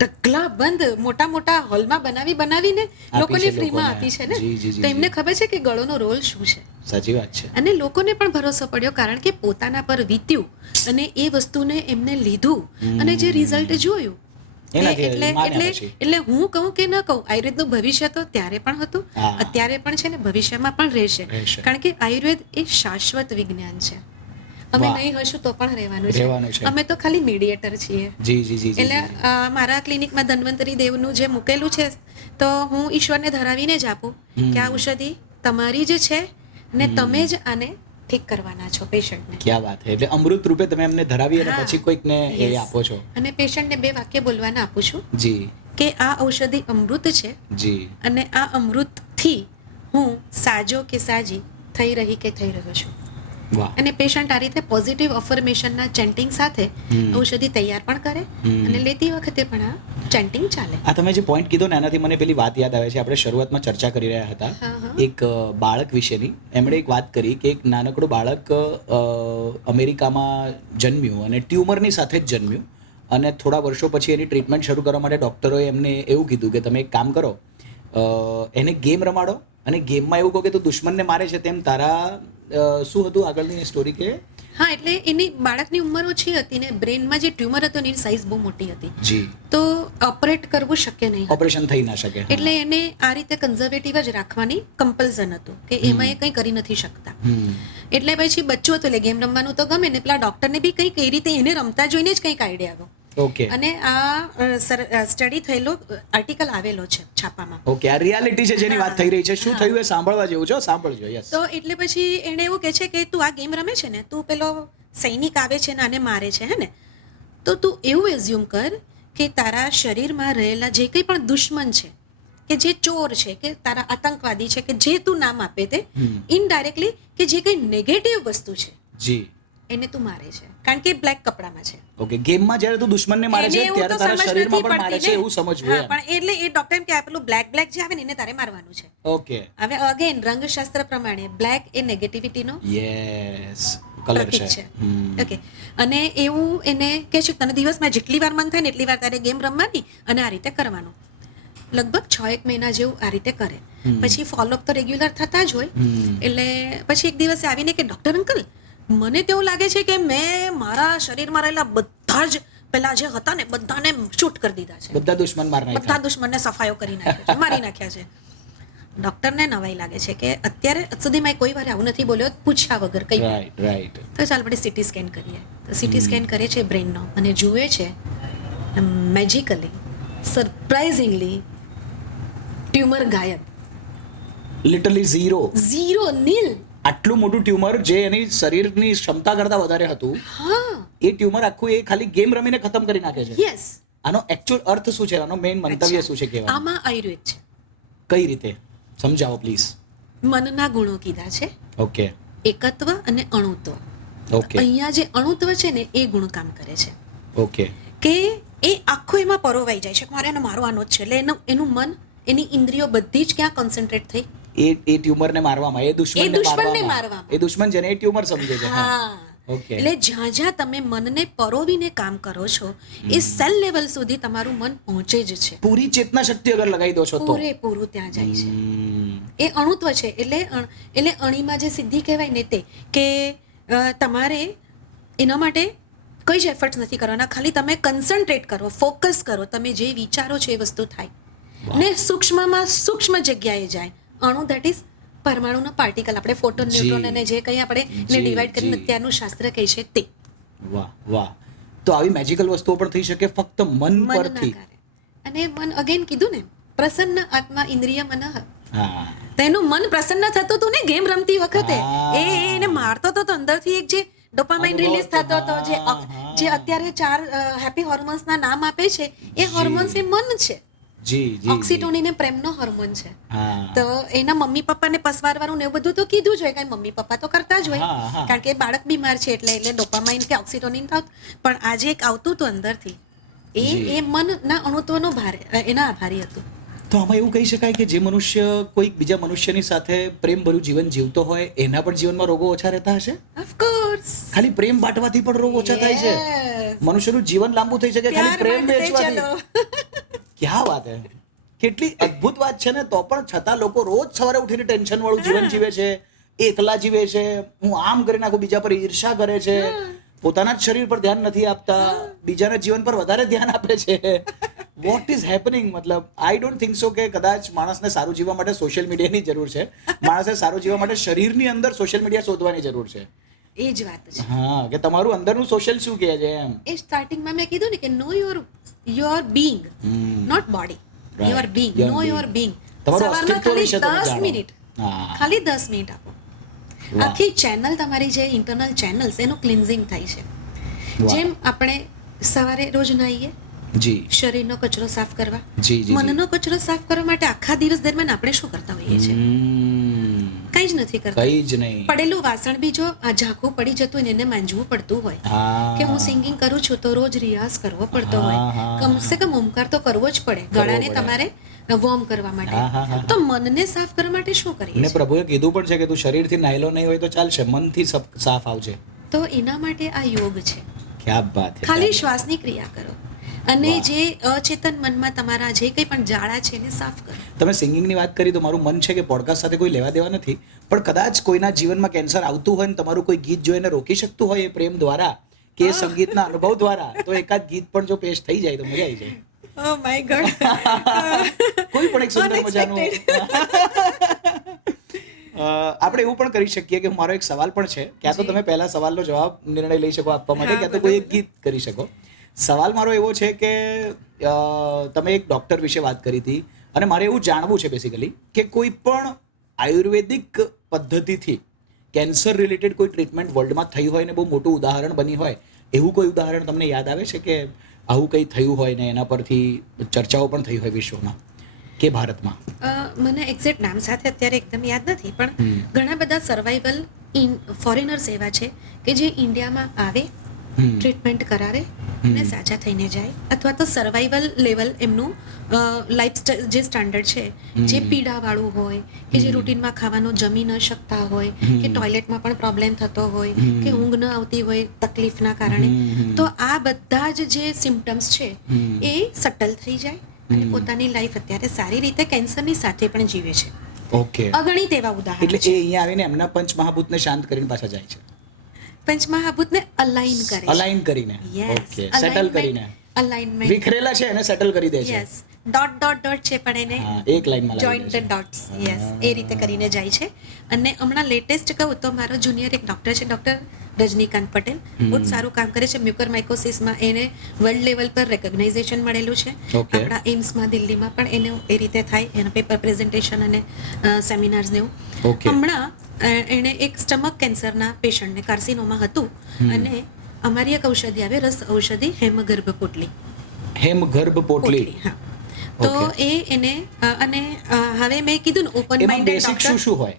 ઢગલા બંધ મોટા મોટા હોલમાં બનાવીને લોકોને ફ્રીમાં આપી છે ને. જી, જી, જી, તો એમને ખબર છે કે ગળોનો રોલ શું છે. સાચી વાત છે. અને લોકોને પણ ભરોસો પડ્યો કારણ કે પોતાના પર વીત્યું અને એ વસ્તુને એમને લીધું અને જે રિઝલ્ટ જોયું. એનાથી એટલે માન્યા એટલે પછી. એટલે હું કહું કે ન કહું, આયુર્વેદનું ભવિષ્ય તો ત્યારે પણ હતું, હા. અત્યારે પણ છે ને ભવિષ્યમાં પણ રહેશે. રહેશે. કારણ કે આયુર્વેદ એ શાશ્વત વિજ્ઞાન છે. અમે વાહ. નહીં હશું તો પણ રહેવાનું રહેવાનું છે. છે. અમે તો ખાલી મીડિયેટર છીએ. જી જી જી જી, એટલે જી. મારા ક્લિનિકમાં ધન્વંતરી દેવનું જે મૂકેલું છે તો હું ઈશ્વરને ધરાવીને જ આપું કે આ ઔષધિ તમારી જ છે અને તમે જ આને ઠીક કરવાના છો પેશન્ટને. ક્યાં વાત છે. એટલે અમૃત રૂપે તમે એમને ધરાવી અને હા. પછી કોઈકને એ Yes. આપો છો. અને પેશન્ટને 2 વાક્ય બોલવાના આપું છું જી કે આ ઔષધિ અમૃત છે જી. અને આ અમૃતથી હું સાજો કે સાજી થઈ રહી કે થઈ રહ્યો છું. વાહ. અને પેશન્ટ આ રીતે પોઝિટિવ અફર્મેશનના ચેન્ટિંગ સાથે ઔષધિ તૈયાર પણ કરે અને લેતી વખતે પણ આ ચેન્ટિંગ ચાલે. આ તમે જે પોઈન્ટ કીધો ને એનાથી મને પેલી વાત યાદ આવે છે. આપણે શરૂઆતમાં ચર્ચા કરી રહ્યા હતા હા, હા. એક બાળક વિશેની. એમણે એક વાત કરી કે એક નાનકડું બાળક અમેરિકામાં જન્મ્યું અને ટ્યુમરની સાથે જ જન્મ્યું અને થોડા વર્ષો પછી એની ટ્રીટમેન્ટ શરૂ કરવા માટે ડૉક્ટરોએ એમને એવું કીધું કે તમે એક કામ કરો, એને ગેમ રમાડો અને ગેમમાં એવું કહો કે તું દુશ્મનને મારે છે તેમ તારા શું હતું આગળની સ્ટોરી કે હા, એટલે એની બાળકની ઉંમર ઓછી હતી ને બ્રેનમાં જે ટ્યુમર હતો એની સાઇઝ બહુ મોટી હતી, જી, તો ઓપરેટ કરવું શક્ય નહીં હતું. ઓપરેશન થઈ ના શકે. એટલે એને આ રીતે કન્ઝર્વેટિવ જ રાખવાની કમ્પલ્ઝન હતું કે એમાં એ કંઈ કરી નથી શકતા. એટલે પછી બચ્ચું હતું એટલે ગેમ રમવાનું તો ગમે ને પેલા ડોક્ટરને બી કંઈક એ રીતે એને રમતા જોઈને જ કંઈક આઈડિયા આવ્યો. ઓકે અને આ સ્ટડી થયેલો આર્ટિકલ આવેલો છે છાપામાં. ઓકે, આ રિયાલિટી છે જેની વાત થઈ રહી છે. શું થયું એ સાંભળવા જેવું છે, સાંભળજો. યસ. તો એટલે પછી એણે એવું કહે છે કે તું આ ગેમ રમે છે ને, તું પેલો સૈનિક આવે છે ને આને મારે છે હે ને, તો તું એવું એઝ્યુમ કર કે તારા શરીરમાં રહેલા જે કંઈ પણ દુશ્મન છે, કે જે ચોર છે, કે તારા આતંકવાદી છે, કે જે તું નામ આપે તે ઇનડાયરેક્ટલી કે જે કંઈ નેગેટિવ વસ્તુ છે જી, એને તું મારે છે, કારણ કે બ્લેક કપડામાં છે. ઓકે, ગેમમાં જ્યારે તું દુશ્મનને મારે છે એને એવું ત્યારે તો તારા સમજ શરીરમાં નથી પણ મારે પડતી છે ને. એવું સમજવું હા, એમ. પણ એટલે એ ડોક્ટર એમ કે આ પેલું બ્લેક જે આવે ને એને તારે મારવાનું છે. ઓકે, હવે અગેન રંગશાસ્ત્ર પ્રમાણે બ્લેક એ નેગેટિવિટીનો યસ, કલર પ્રતીક છે. છે. ઓકે, અને એવું એને કહે છે કે તને દિવસમાં જેટલી વાર મન થાય ને એટલી વાર તારે ગેમ રમવાની અને આ રીતે કરવાનું. લગભગ 6-1 મહિના જેવું આ રીતે કરે. પછી ફોલોઅપ તો રેગ્યુલર થતા જ હોય. એટલે પછી એક દિવસે આવીને કે ડૉક્ટર અંકલ, મને તો એવું લાગે છે કે મેં મારા શરીરમાં રહેલા બધા જ પેલા જે હતા ને બધાને શૂટ કરી દીધા છે, બધા દુશ્મન માર નાખ્યા. બધા દુશ્મનને સફાયો કરી નાખ્યા છે, મારી નાખ્યા છે. ડૉક્ટરને નવાઈ લાગે છે કે અત્યારે સુધી મેં કોઈ વાર આવું નથી બોલ્યો પૂછ્યા વગર કંઈ. Right, right. તો ચાલ આપણે સિટી સ્કેન કરીએ. તો સિટી સ્કેન કરે છે બ્રેનનો અને જુએ છે મેજિકલી, સરપ્રાઇઝિંગલી ટ્યુમર ગાયબ. Literally zero. નીલ. આટલું મોટું ટ્યુમર જે એની શરીરની ક્ષમતા કરતા વધારે હતું, હા, એ ટ્યુમર આખું એ ખાલી ગેમ રમીને ખતમ કરી નાખે છે. યસ. આનો એકચ્યુઅલ અર્થ શું છે? આનો મેઇન મંતવ્ય શું છે કહેવાનું? આમાં આયુર્વેદ છે. કઈ રીતે સમજાવો પ્લીઝ. મનના ગુણો કીધા છે, ઓકે, એકત્વ અને અણુત્વ. ઓકે, અહીંયા જે અણુત્વ છે ને એ ગુણ કામ કરે છે ઓકે, કે એ આખું એમાં પરોવાઈ જાય છે કે મારે એને મારવાનો જ છે. એટલે એનું મન, એની ઇન્દ્રિયો બધી જ ક્યાં કોન્સન્ટ્રેટ થઈ? એ ટ્યુમરને મારવામાં, એ દુશ્મનને મારવામાં. એ દુશ્મન જેને એ ટ્યુમર સમજે છે. હા. ઓકે. એટલે જ્યાં જ્યાં તમે મનને પરોવીને કામ કરો છો એ સેલ લેવલ સુધી તમારું મન પહોંચે જ છે. પૂરી ચેતના શક્તિ અગર લગાવી દો છો તો પૂરેપૂરું ત્યાં જાય છે. એ અણુત્વ છે. એટલે અણીમાં જે સિદ્ધિ કહેવાય ને તે કે તમારે એના માટે કઈ જ એફર્ટ્સ નથી કરવાના, ખાલી તમે કન્સન્ટ્રેટ કરો, ફોકસ કરો, તમે જે વિચારો છો એ વસ્તુ થાય. ને સૂક્ષ્મમાં સૂક્ષ્મ જગ્યાએ જાય. અણુ ધેટ ઇઝ પરમાણુનો પાર્ટિકલ, આપણે ફોટોન, ન્યુટ્રોન અને જે કંઈ આપણે એને ડિવાઈડ કરીને અત્યારનું શાસ્ત્ર કહે છે તે. વાહ વાહ. તો આવી મેજિકલ વસ્તુઓ પણ થઈ શકે ફક્ત મન પરથી. અને મન અગેન કીધું ને, પ્રસન્ન આત્મા ઇન્દ્રિય મનઃ. હા, તેનું મન પ્રસન્ન થતું હતું ને ગેમ રમતી વખતે. એને મારતો હતો તો અંદરથી એક જે ડોપામાઇન રિલીઝ થતો હતો, જે અત્યારે 4 હેપી હોર્મોન્સના નામ આપે છે, એ હોર્મોન્સ એ મન છે. જી જી. ઓક્સિટોનિન એ પ્રેમનો હોર્મોન છે. હા. તો એના મમ્મી પપ્પાને પસવારવાનું ને એવું બધું તો કીધું જ હોય, કારણ મમ્મી પપ્પા તો કરતા જ હોય, કારણ કે બાળક બીમાર છે એટલે ડોપામાઇન કે ઓક્સિટોનિન થતું. પણ આજે એક આવતું હતું અંદરથી, એ મનના અણુત્વનો એના આભારી હતું. તો આમાં એવું કહી શકાય કે જે મનુષ્ય કોઈક બીજા મનુષ્યની સાથે પ્રેમભર્યું જીવન જીવતો હોય એના પણ જીવનમાં રોગો ઓછા રહેતા હશે. ઓફકોર્સ. ખાલી પ્રેમ બાંટવાથી પણ રોગ ઓછા થાય છે. મનુષ્યનું જીવન લાંબુ થઈ શકે ખાલી પ્રેમ વેચવાથી. ક્યાં વાત હે, કેટલી અદ્ભુત વાત છે ને. તો પણ છતાં લોકો રોજ સવારે ઉઠીને ટેન્શન વાળું જીવન જીવે છે, એકલા જીવે છે, હું આમ કરી નાખું, બીજા પર ઈર્ષા કરે છે, પોતાના જ શરીર પર ધ્યાન નથી આપતા, બીજાના જીવન પર વધારે ધ્યાન આપે છે. What is happening? મતલબ આઈ ડોન્ટ થિંક સો કે કદાચ માણસને સારું જીવવા માટે સોશિયલ મીડિયાની જરૂર છે. માણસને સારું જીવવા માટે શરીરની અંદર સોશિયલ મીડિયા શોધવાની જરૂર છે. એ જ વાત છે. હા, કે તમારું અંદરનું સોશિયલ શું કહે છે એમ. એ સ્ટાર્ટિંગમાં મેં કીધું ને કે know your being, not body, your being, know your being. સવારમાં ખાલી 10 મિનિટ, ખાલી 10 મિનિટ આપો. આખી ચેનલ, તમારી જે ઇન્ટરનલ ચેનલ્સ, એનું ક્લિન્ઝિંગ થાય છે. જેમ આપણે સવારે રોજ નાહીએ, જી, શરીરનો કચરો સાફ કરવા, જી જી, મનનો કચરો સાફ કરવા માટે આખા દિવસ દરમિયાન આપણે શું કરતા હોઈએ છીએ? કંઈ જ નથી કરતા. કંઈ જ નહીં. પડેલું વાસણ બી જો આ ઝાંખું પડી જતું હોય ને એને માંજવું પડતું હોય, કે હું સિંગિંગ કરું છું તો રોજ રિયાઝ કરવો પડતો હોય, કમસે કમ ઓમકાર તો કરવો જ પડે ગળાને તમારે વોર્મ કરવા માટે. તો મનને સાફ કરવા માટે શું કરીએ? ને પ્રભુએ કીધું પણ છે કે તું શરીરથી નાયલો નહીં હોય તો ચાલશે, મનથી સાફ આવજે. તો એના માટે આ યોગ છે. ક્યાં વાત છે. ખાલી શ્વાસની ક્રિયા કરો. અને વાહ. જે અચેતન મનમાં તમારા જે કંઈ પણ જાળા છે એને સાફ કરો. તમે સિંગિંગની વાત કરી તો મારું મન છે કે પોડકાસ્ટ સાથે કોઈ લેવા દેવા નથી, પણ કદાચ કોઈના જીવનમાં કેન્સર આવતું હોય ને તમારું કોઈ ગીત જોઈને રોકી શકતું હોય એ પ્રેમ દ્વારા કે એ સંગીતના અનુભવ દ્વારા, તો એકાદ ગીત પણ જો પેશ થઈ જાય તો મજા આવી જાય. Oh my God. કોઈ પણ એક સુંદર મજાનું આપણે એવું પણ કરી શકીએ કે મારો એક સવાલ પણ છે, ક્યાં તો જી. તમે પહેલા સવાલનો જવાબ નિર્ણય લઈ શકો આપવા માટે, હા, ક્યાં તો કોઈ એક બરોબર. ગીત કરી શકો. સવાલ મારો એવો છે કે તમે એક ડૉક્ટર વિશે વાત કરી હતી અને મારે એવું જાણવું છે બેસિકલી કે કોઈ પણ આયુર્વેદિક પદ્ધતિથી કેન્સર રિલેટેડ કોઈ ટ્રીટમેન્ટ વર્લ્ડમાં થઈ હોય ને બહુ મોટું ઉદાહરણ બની હોય, એવું કોઈ ઉદાહરણ તમને યાદ આવે છે કે આવું કંઈ થયું હોય ને એના પરથી ચર્ચાઓ પણ થઈ હોય વિશ્વમાં કે ભારતમાં? મને એક્ઝેક્ટ નામ સાથે અત્યારે એકદમ યાદ નથી, પણ ઘણા બધા સર્વાઈવલ ફોરેનર્સ એવા છે કે જે ઇન્ડિયામાં આવે, ટ્રીટમેન્ટ કરાવે અને સાજા થઈને જાય, અથવા તો સર્વાઈવલ લેવલ એમનું લાઈફ જે સ્ટાન્ડર્ડ છે, જે પીડાવાળું હોય, કે જે રૂટીનમાં ખાવાનું જમી ન શકતા હોય, કે ટોયલેટમાં પણ પ્રોબ્લેમ થતો હોય, કે ઊંઘ ન આવતી હોય તકલીફના કારણે, તો આ બધા જ જે સિમ્ટમ્સ છે એ સટલ થઈ જાય અને પોતાની લાઈફ અત્યારે સારી રીતે કેન્સરની સાથે પણ જીવે છે. ઓકે, અગણિત એવા ઉદાહરણ એટલે છે. એ અહીંયા આવીને એમના પંચમહાભૂતને શાંત કરીને પાછા જાય છે, પંચમહાભૂતને અલાઈન કરે છે. અલાઈન કરીને. ઓકે, સેટલ કરીને અલાઇનમેન્ટ. વિખરેલા છે એને સેટલ કરી દે છે. યસ, ડોટ ડોટ ડોટ છે પણ એને હા, એક લાઈનમાં લાવી જોઈન્ટ દે ધ છે. ડોટ્સ. યસ, એ રીતે કરીને જાય છે. અને હમણાં લેટેસ્ટ કહું તો મારો જુનિયર એક ડૉક્ટર છે, ડૉક્ટર રજનીકાંત પટેલ, બહુ જ સારું કામ કરે છે. મ્યુકરમાઇકોસિસમાં એને વર્લ્ડ લેવલ પર રેકોગ્નાઇઝેશન મળેલું છે. Okay. આપણા એમ્સમાં દિલ્હીમાં પણ એને એ રીતે થાય, એના પેપર પ્રેઝન્ટેશન અને સેમિનાર્સ ને એવું. Okay. હમણાં એણે એક સ્ટમક કેન્સરના પેશન્ટને કાર્સિનોમા હતું અને અમારી એક ઔષધિ આવે, રસ ઔષધિ હેમગર્ભ પોટલી. હેમગર્ભ પોટલી. હા. તો Okay. એને અને હવે મેં કીધું ને ઓપન એમાં માઇન્ડેડ બેસિક શું ડોક્ટર. શું હોય?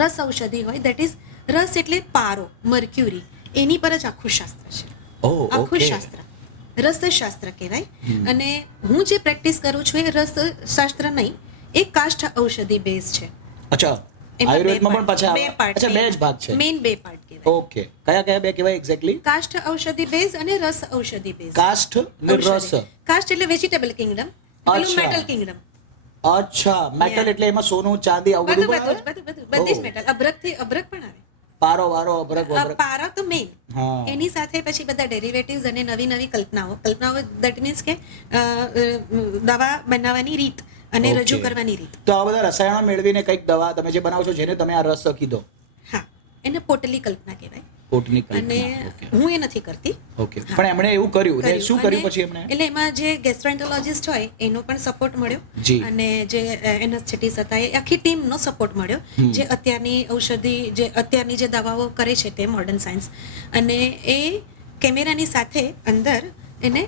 રસ ઔષધિ હોય, દેટ ઇઝ રસ એટલે પારો, મર્ક્યુરી, એની પર જ આખું શાસ્ત્ર છે. ઓહ, આખું okay. શાસ્ત્ર રસશાસ્ત્ર કહેવાય. અને હું જે પ્રેક્ટિસ કરું છું એ રસશાસ્ત્ર નહીં, એ કાષ્ઠ ઔષધિ બેઝ છે. અચ્છા, એમાં આયુર્વેદમાં પણ પાછા બે પાર્ટ અચ્છા, બે જ ભાગ છે. મેઇન બે પાર્ટ કહેવાય. ઓકે, કયા કયા બે કહેવાય એક્ઝેક્ટલી? કાષ્ઠ ઔષધિ બેઝ અને રસ ઔષધિ બેઝ. કાષ્ઠ ને રસ. કાષ્ઠ એટલે વેજીટેબલ કિંગડમ, પેલું અચ્છા. Metal Kingdom. અચ્છા, મેટલ Yeah. એટલે એમાં સોનું ચાંદી આવું બધું બધું બધું આવે? જ, બધું બધી જ ઓહ. મેટલ. અભ્રકથી અભ્રક પણ આવે. પારો વારો અભરક વભરક. પારા તો મેઇન. હા. એની સાથે પછી બધા ડેરિવેટિવ્સ અને નવી નવી કલ્પનાઓ દેટ મીન્સ કે દવા બનાવવાની રીત અને Okay. રજૂ કરવાની રીત. તો આ બધા રસાયણો મેળવીને કંઈક દવા તમે જે બનાવો છો જેને તમે આ રસ કીધો, હા, એને પોટલી કલ્પના કહેવાય. પોટની અને કલ્પના. Okay. હું એ નથી કરતી. ઓકે, હા. પણ એમણે એવું કર્યું ને શું કર્યું અને પછી એમણે? એટલે એમાં જે ગેસ્ટ્રોએન્ટરોલોજિસ્ટ હોય એનો પણ સપોર્ટ મળ્યો, જી. અને જે એનેસ્થેટિસ્ટ હતા એ આખી ટીમનો સપોર્ટ મળ્યો, જે અત્યારની ઔષધિ, જે અત્યારની જે દવાઓ કરે છે તે મોડર્ન સાયન્સ, અને એ કેમેરાની સાથે અંદર એને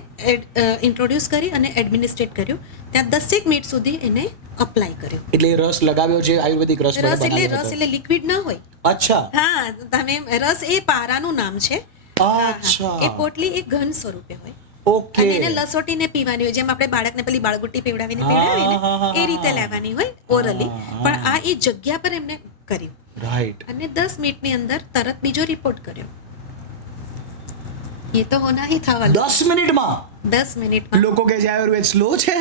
ઇન્ટ્રોડ્યુસ કરી અને એડમિનિસ્ટ્રેટ કર્યું. ત્યાં 10 મિનિટ સુધી એને અપ્લાય કર્યું. એટલે એ રસ લગાવ્યો જે આયુર્વેદિક રસ રસ એટલે બનાવ્યો રસ હતો. એટલે લિક્વિડ ના હોય. અચ્છા, હા, તમે રસ એ પારાનું નામ છે. અચ્છા. એ પોટલી એક ઘન સ્વરૂપે હોય. ઓકે. અને એને લસોટીને પીવાની હોય, જેમ આપણે બાળકને પેલી બાળગુટ્ટી પીવડાવીને હા, પીવડાવીને હા, હા, એ રીતે હા. લેવાની હોય ઓરલી. હા, પણ આ એ જગ્યા પર એમને કર્યું રાઈટ. અને 10 મિનિટની અંદર તરત બીજો રિપોર્ટ કર્યો. એ તો હોના હી થા વાલું. 10 મિનિટમાં 10 મિનિટમાં. લોકો કે જે આયુર્વેદ સ્લો છે,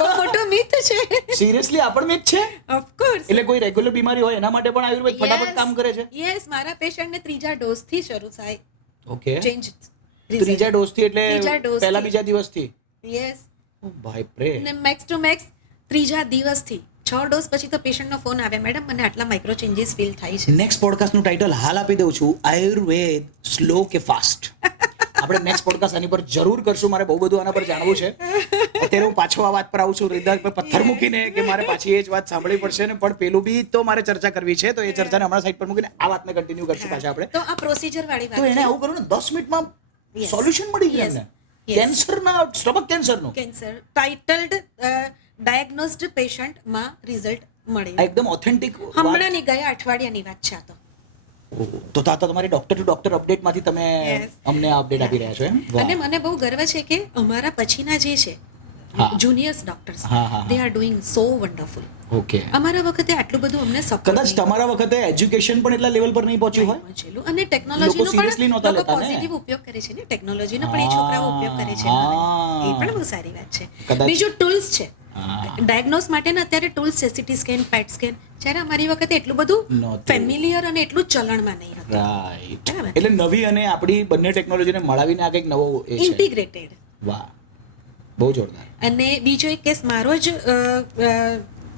બહુ મોટું મિથ છે. સિરિયસલી આપણ મેં જ છે. ઓફકોર્સ. એટલે કોઈ રેગ્યુલર બીમારી હોય એના માટે પણ આયુર્વેદ ફટાફટ કામ કરે છે. યસ, મારા પેશન્ટને ત્રીજા ડોઝથી શરૂ થાય ઓકે, ચેન્જ. ત્રીજા ડોઝથી એટલે ત્રીજા ડોઝથી. પહેલા બીજા દિવસથી? યસ. ઓ ભાઈ પ્રે. ને મેક્સ ટુ મેક્સ ત્રીજા દિવસથી. 6 ડોઝ પછી તો પેશન્ટનો ફોન આવે, મેડમ મને આટલા માઇક્રો ચેન્જીસ ફીલ થાય છે. નેક્સ્ટ પોડકાસ્ટનું ટાઇટલ હાલ આપી દઉં છું, આયુર્વેદ સ્લો કે ફાસ્ટ. આપણે નેક્સ્ટ પોડકાસ્ટ આની પર જરૂર કરશું. મારે બહુ બધું આના પર જાણવું છે. અત્યારે હું પાછો આ વાત પર આવું છું, હૃદય પર પથ્થર મૂકીને કે મારે પાછી એ જ વાત સાંભળવી પડશે ને, પણ પેલું બી તો મારે ચર્ચા કરવી છે. તો એ ચર્ચાને હમણાં સાઈડ પર મૂકીને આ વાતને કન્ટિન્યુ કરશું પાછા આપણે. તો આ પ્રોસિજર વાળી તો વાત એને છે. આવું કરું ને 10 મિનિટમાં Yes. સોલ્યુશન મળી ગયું Yes. એમને. Yes. કેન્સરના, સ્ટમક કેન્સરનું. કેન્સર ટાઇટલડ ડાયગ્નોસ્ડ પેશન્ટમાં રિઝલ્ટ આ મળ્યું. એકદમ ઓથેન્ટિક હમણાંની ગયા અઠવાડિયાની વાત છે આ તો. તો આ તો તમારી ડોક્ટર ટુ ડોક્ટર અપડેટમાંથી તમે Yes. અમને અપડેટ આપી રહ્યા છો એમ? વાહ. અને મને બહુ ગર્વ છે કે અમારા પછીના જે છે હા. જુનિયર્સ ડોક્ટર્સ, હા, હા, હા. They are doing so wonderful. Okay. અમારા વખતે આટલું બધું અમને સપોર્ટ કદાચ તમારા વખતે એજ્યુકેશન પણ એટલા લેવલ પર નહીં પહોંચ્યું હોય. પહોંચેલું અને ટેકનોલોજીનો લોકો seriously નહોતા પણ લેતા ને. પોઝિટિવ ઉપયોગ કરે છે ને ટેકનોલોજીનો પણ એ છોકરાઓ ઉપયોગ કરે છે હા. એ પણ બહુ સારી વાત છે. કદાચ- બીજું ટૂલ્સ છે હા. ડાયગ્નોસ માટેના અત્યારે ટૂલ્સ છે, સીટી સ્કેન, પેટ સ્કેન, જ્યારે અમારી વખતે એટલું બધું નહોતું. ફેમિલિયર અને એટલું ચલણમાં નહીં હતું. રાઈટ. બરાબર. એટલે નવી અને આપણી બંને ટેકનોલોજીને મળાવીને આ કંઈક નવો એ છે. ઇન્ટિગ્રેટેડ. વાહ, બહુ જોરદાર. અને બીજો એક કેસ મારો જ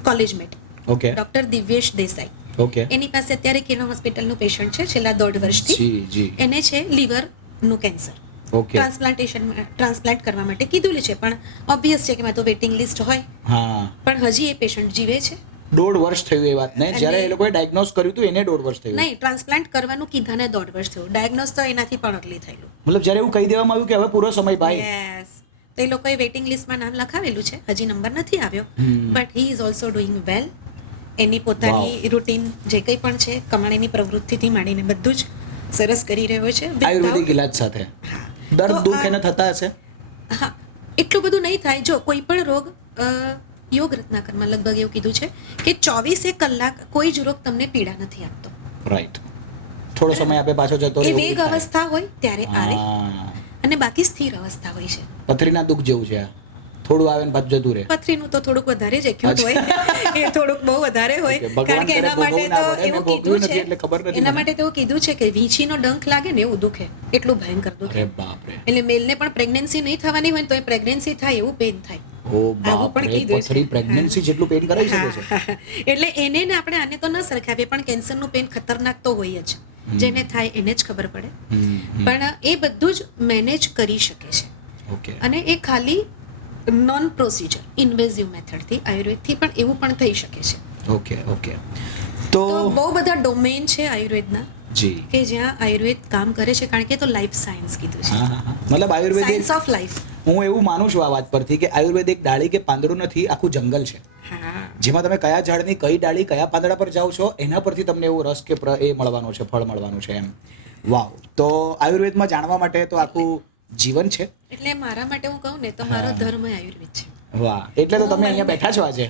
collegemate okay doctor Divyesh Desai, okay. એની પાસે અત્યારે કિરણ હોસ્પિટલનું પેશન્ટ છે છેલ્લા 1.5 વર્ષથી. જી જી. એને છે લીવરનું કેન્સર. ઓકે. ટ્રાન્સપ્લાન્ટ કરવા માટે કીધું છે, પણ ઓબ્વિયસ છે કે મેં તો વેઇટિંગ લિસ્ટ હોય, હા, પણ હજી એ પેશન્ટ જીવે છે. 1.5 વર્ષ થયું એ વાતને. જ્યારે એ લોકોએ ડાયગ્નોઝ કર્યું હતું એને 1.5 વર્ષ થયું. નહીં, ટ્રાન્સપ્લાન્ટ કરવાનું કીધાને 1.5 વર્ષ થયું. ડાયગ્નોસ તો એનાથી પણ અર્લી થયેલું. મતલબ જ્યારે એવું કહી દેવામાં આવ્યું કે હવે પૂરો સમય ભાઈ. યસ. તો એ લોકોએ વેઇટિંગ લિસ્ટમાં નામ લખાવેલું છે, હજી નંબર નથી આવ્યો, but he is also doing well. એની પોતાની રૂટીન જે કંઈ પણ છે, કમાણીની પ્રવૃત્તિથી માંડીને બધું જ સરસ કરી રહ્યો છે. આયુર્વેદિક ઇલાજ સાથે. દર્દ તો દુઃખ એને થતા હશે. હા, એટલું બધું નહીં થાય. જો કોઈ પણ રોગ, યોગ રત્નાકરમાં લગભગ એવું કીધું છે કે 24 કલાક કોઈ જ રોગ તમને પીડા નથી આપતો. રાઈટ. થોડો સમય આપે પાછો જતો એ રહે. વેગ અવસ્થા હોય ત્યારે આવે હા. અને બાકી સ્થિર અવસ્થા હોય છે. પથરીના દુઃખ જેવું છે આ. થોડું આવે ને પાછું જતું રહે. પથરીનું તો થોડુંક વધારે જ એક્યુટ હોય, એ થોડુંક બહુ વધારે હોય. Okay, ભગવાન કારણ કે એના કરે માટે ભોગવવું ના તો પડે. એવું મેં કીધું ભોગવ્યું નથી એટલે ખબર છે, નથી એના મને. માટે તો એવું કીધું છે કે વીંછીનો ડંખ લાગે ને એવું દુખે, એટલું ભયંકર દુખે. અરે બાપ રે. એટલે મેલને પણ પ્રેગ્નન્સી નહીં થવાની હોય ને તો એ પ્રેગ્નન્સી થાય એવું પેન થાય. ઓ આવું બાપ પણ રે. કીધું છે. પથરી પ્રેગ્નન્સી જેટલું પેન કરાવી શકે છે. હા, હા. એટલે એને ને આપણે આને તો ન સરખાવીએ, પણ કેન્સરનું પેન ખતરનાક તો હોય જ. જેને થાય એને જ ખબર પડે. પણ એ બધું જ મેનેજ કરી શકે છે. ઓકે. અને એ ખાલી નોન પ્રોસિજર ઇન્વેઝિવ મેથડથી, આયુર્વેદથી પણ એવું પણ થઈ શકે છે. Okay okay. તો તો બહુ બધા ડોમેન છે આયુર્વેદના જી. કે જ્યાં આયુર્વેદ કામ કરે છે, કારણ કે એ તો લાઈફ સાયન્સ કીધું છે, હા હા હા. મતલબ આયુર્વેદિક, સાયન્સ ઓફ લાઈફ. હું એવું માનું છું આ વાત પરથી કે આયુર્વેદ એક ડાળી કે પાંદડું નથી, આખું જંગલ છે. હા, જેમાં તમે કયા ઝાડની કઈ ડાળી કયા પાંદડા પર જાઓ છો એના પરથી તમને એવો રસ કે એ મળવાનો છે, ફળ મળવાનું છે એમ. વાવ. તો આયુર્વેદમાં જાણવા માટે તો આખું જીવન છે. એટલે મારા માટે હું કહું ને તો મારો ધર્મ આયુર્વેદ છે. વાહ. એટલે તો તમે અહીંયા બેઠા છો આજે.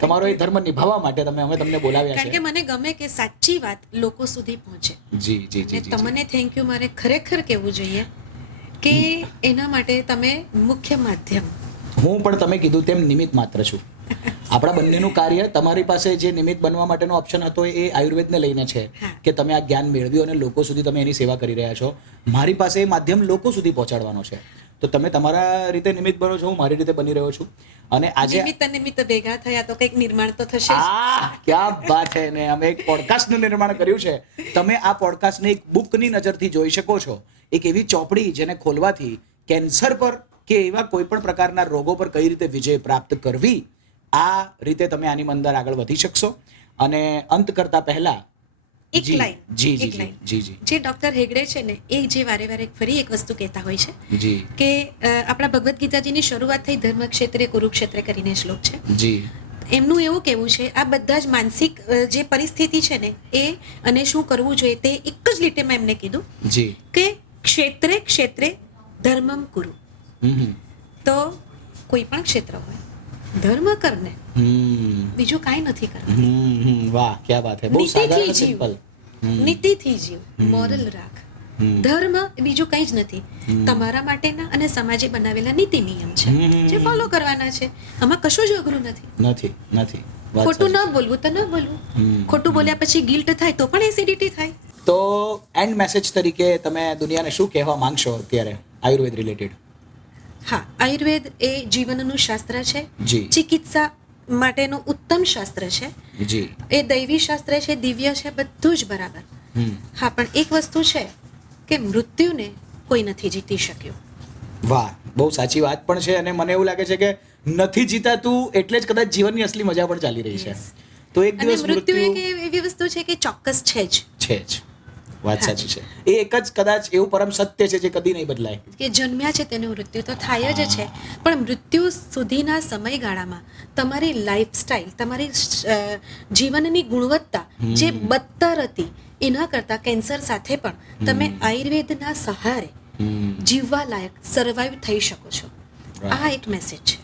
તમારો એ ધર્મ નિભાવવા માટે અમે તમને બોલાવ્યા કારણ કે છે. મને ગમે કે સાચી વાત લોકો સુધી પહોંચે. જી જી જી અને જી. તમને થેન્ક યુ મારે ખરેખર કહેવું જોઈએ કે એના માટે તમે મુખ્ય માધ્યમ. હું પણ તમે કીધું તેમ નિમિત્ત માત્ર છું. આપણા બંનેનું કાર્ય, તમારી પાસે જે નિમિત્ત બનવા માટેનો ઓપ્શન હતો એ આયુર્વેદને લઈને છે હા. કે તમે આ જ્ઞાન મેળવ્યું અને લોકો સુધી તમે એની સેવા કરી રહ્યા છો. મારી પાસે એ માધ્યમ લોકો સુધી પહોંચાડવાનો છે. તો તમે તમારા રીતે નિમિત્ત બનો છો, હું મારી રીતે બની રહ્યો છું. અને આજે નિમિત્ત અને નિમિત્ત ભેગા થયા તો કંઈક નિર્માણ તો થશે જ. ક્યાં વાત છે ને. અમે એક પોડકાસ્ટનું નિર્માણ કર્યું છે. તમે આ પોડકાસ્ટને એક બુકની નજરથી જોઈ શકો છો. એક એવી ચોપડી જેને ખોલવાથી કેન્સર પર કે એવા કોઈ પણ પ્રકારના રોગો પર કઈ રીતે વિજય પ્રાપ્ત કરવી, આ રીતે તમે આની અંદર આગળ વધી શકશો. અને અંત કરતા પહેલા એક લાઈન, જી એક જી લાઈન. જી જી જે ડોક્ટર હેગડે છે ને, એ જે વારે વારે ફરી એક વસ્તુ કહેતા હોય છે જી કે આપણા ભગવદ્ ગીતાજીની શરૂઆત થઈ ધર્મ ક્ષેત્રે કુરુક્ષેત્રે કરીને શ્લોક છે. જી એમનું એવું કહેવું છે, આ બધા જ માનસિક જે પરિસ્થિતિ છે ને એ અને શું કરવું જોઈએ તે એક જ લીટેમાં એમને કીધું જી. કે ક્ષેત્રે ક્ષેત્રે ધર્મમ કુરુ. તો કોઈ પણ ક્ષેત્ર હોય, ધર્મ કરને, બીજું કાંઈ નથી કરવાનું. વાહ, ક્યાં વાત છે. બહુ સાધારણ નીતિથી સિમ્પલ. જીવ, નીતિથી જીવ, મોરલ રાખ. ધર્મ બીજું કંઈ જ નથી, તમારા માટેના અને સમાજે બનાવેલા નીતિ નિયમ છે જે ફોલો કરવાના છે. આમાં કશું જ અઘરું નથી. નથી નથી. વાત ખોટું સાચી. ન બોલવું તો ન બોલવું, ખોટું બોલ્યા પછી ગિલ્ટ થાય તો પણ એસિડિટી થાય. તો એન્ડ મેસેજ તરીકે તમે દુનિયાને શું કહેવા માંગશો અત્યારે આયુર્વેદ રિલેટેડ? હા, આયુર્વેદ એ જીવનનું શાસ્ત્ર છે, જી. ચિકિત્સા માટેનું ઉત્તમ શાસ્ત્ર છે, જી. એ દૈવી શાસ્ત્ર છે, દિવ્ય છે, બધું જ બરાબર. હા, પણ એક વસ્તુ છે કે મૃત્યુને કોઈ નથી જીતી શક્યું. વાહ, બહુ સાચી વાત પણ છે. અને મને એવું લાગે છે કે નથી જીતાતું એટલે જ કદાચ જીવનની અસલી મજા પણ ચાલી રહી છે. તો એક અને દિવસ મૃત્યુ એક મૃત્યુ એવી વસ્તુ છે કે ચોક્કસ છે જ, છે જ. વાત સાચી છે. એ એક જ કદાચ એવું પરમ સત્ય છે જે કદી નહીં બદલાય. કે જન્મ્યા છે તેનું મૃત્યુ તો થાય જ છે, પણ મૃત્યુ સુધીના સમયગાળામાં તમારી લાઈફસ્ટાઈલ, તમારી જીવનની ગુણવત્તા જે બદતર હતી એના કરતાં કેન્સર સાથે પણ તમે આયુર્વેદના સહારે જીવવા લાયક સર્વાઈવ થઈ શકો છો. આ એક મેસેજ છે.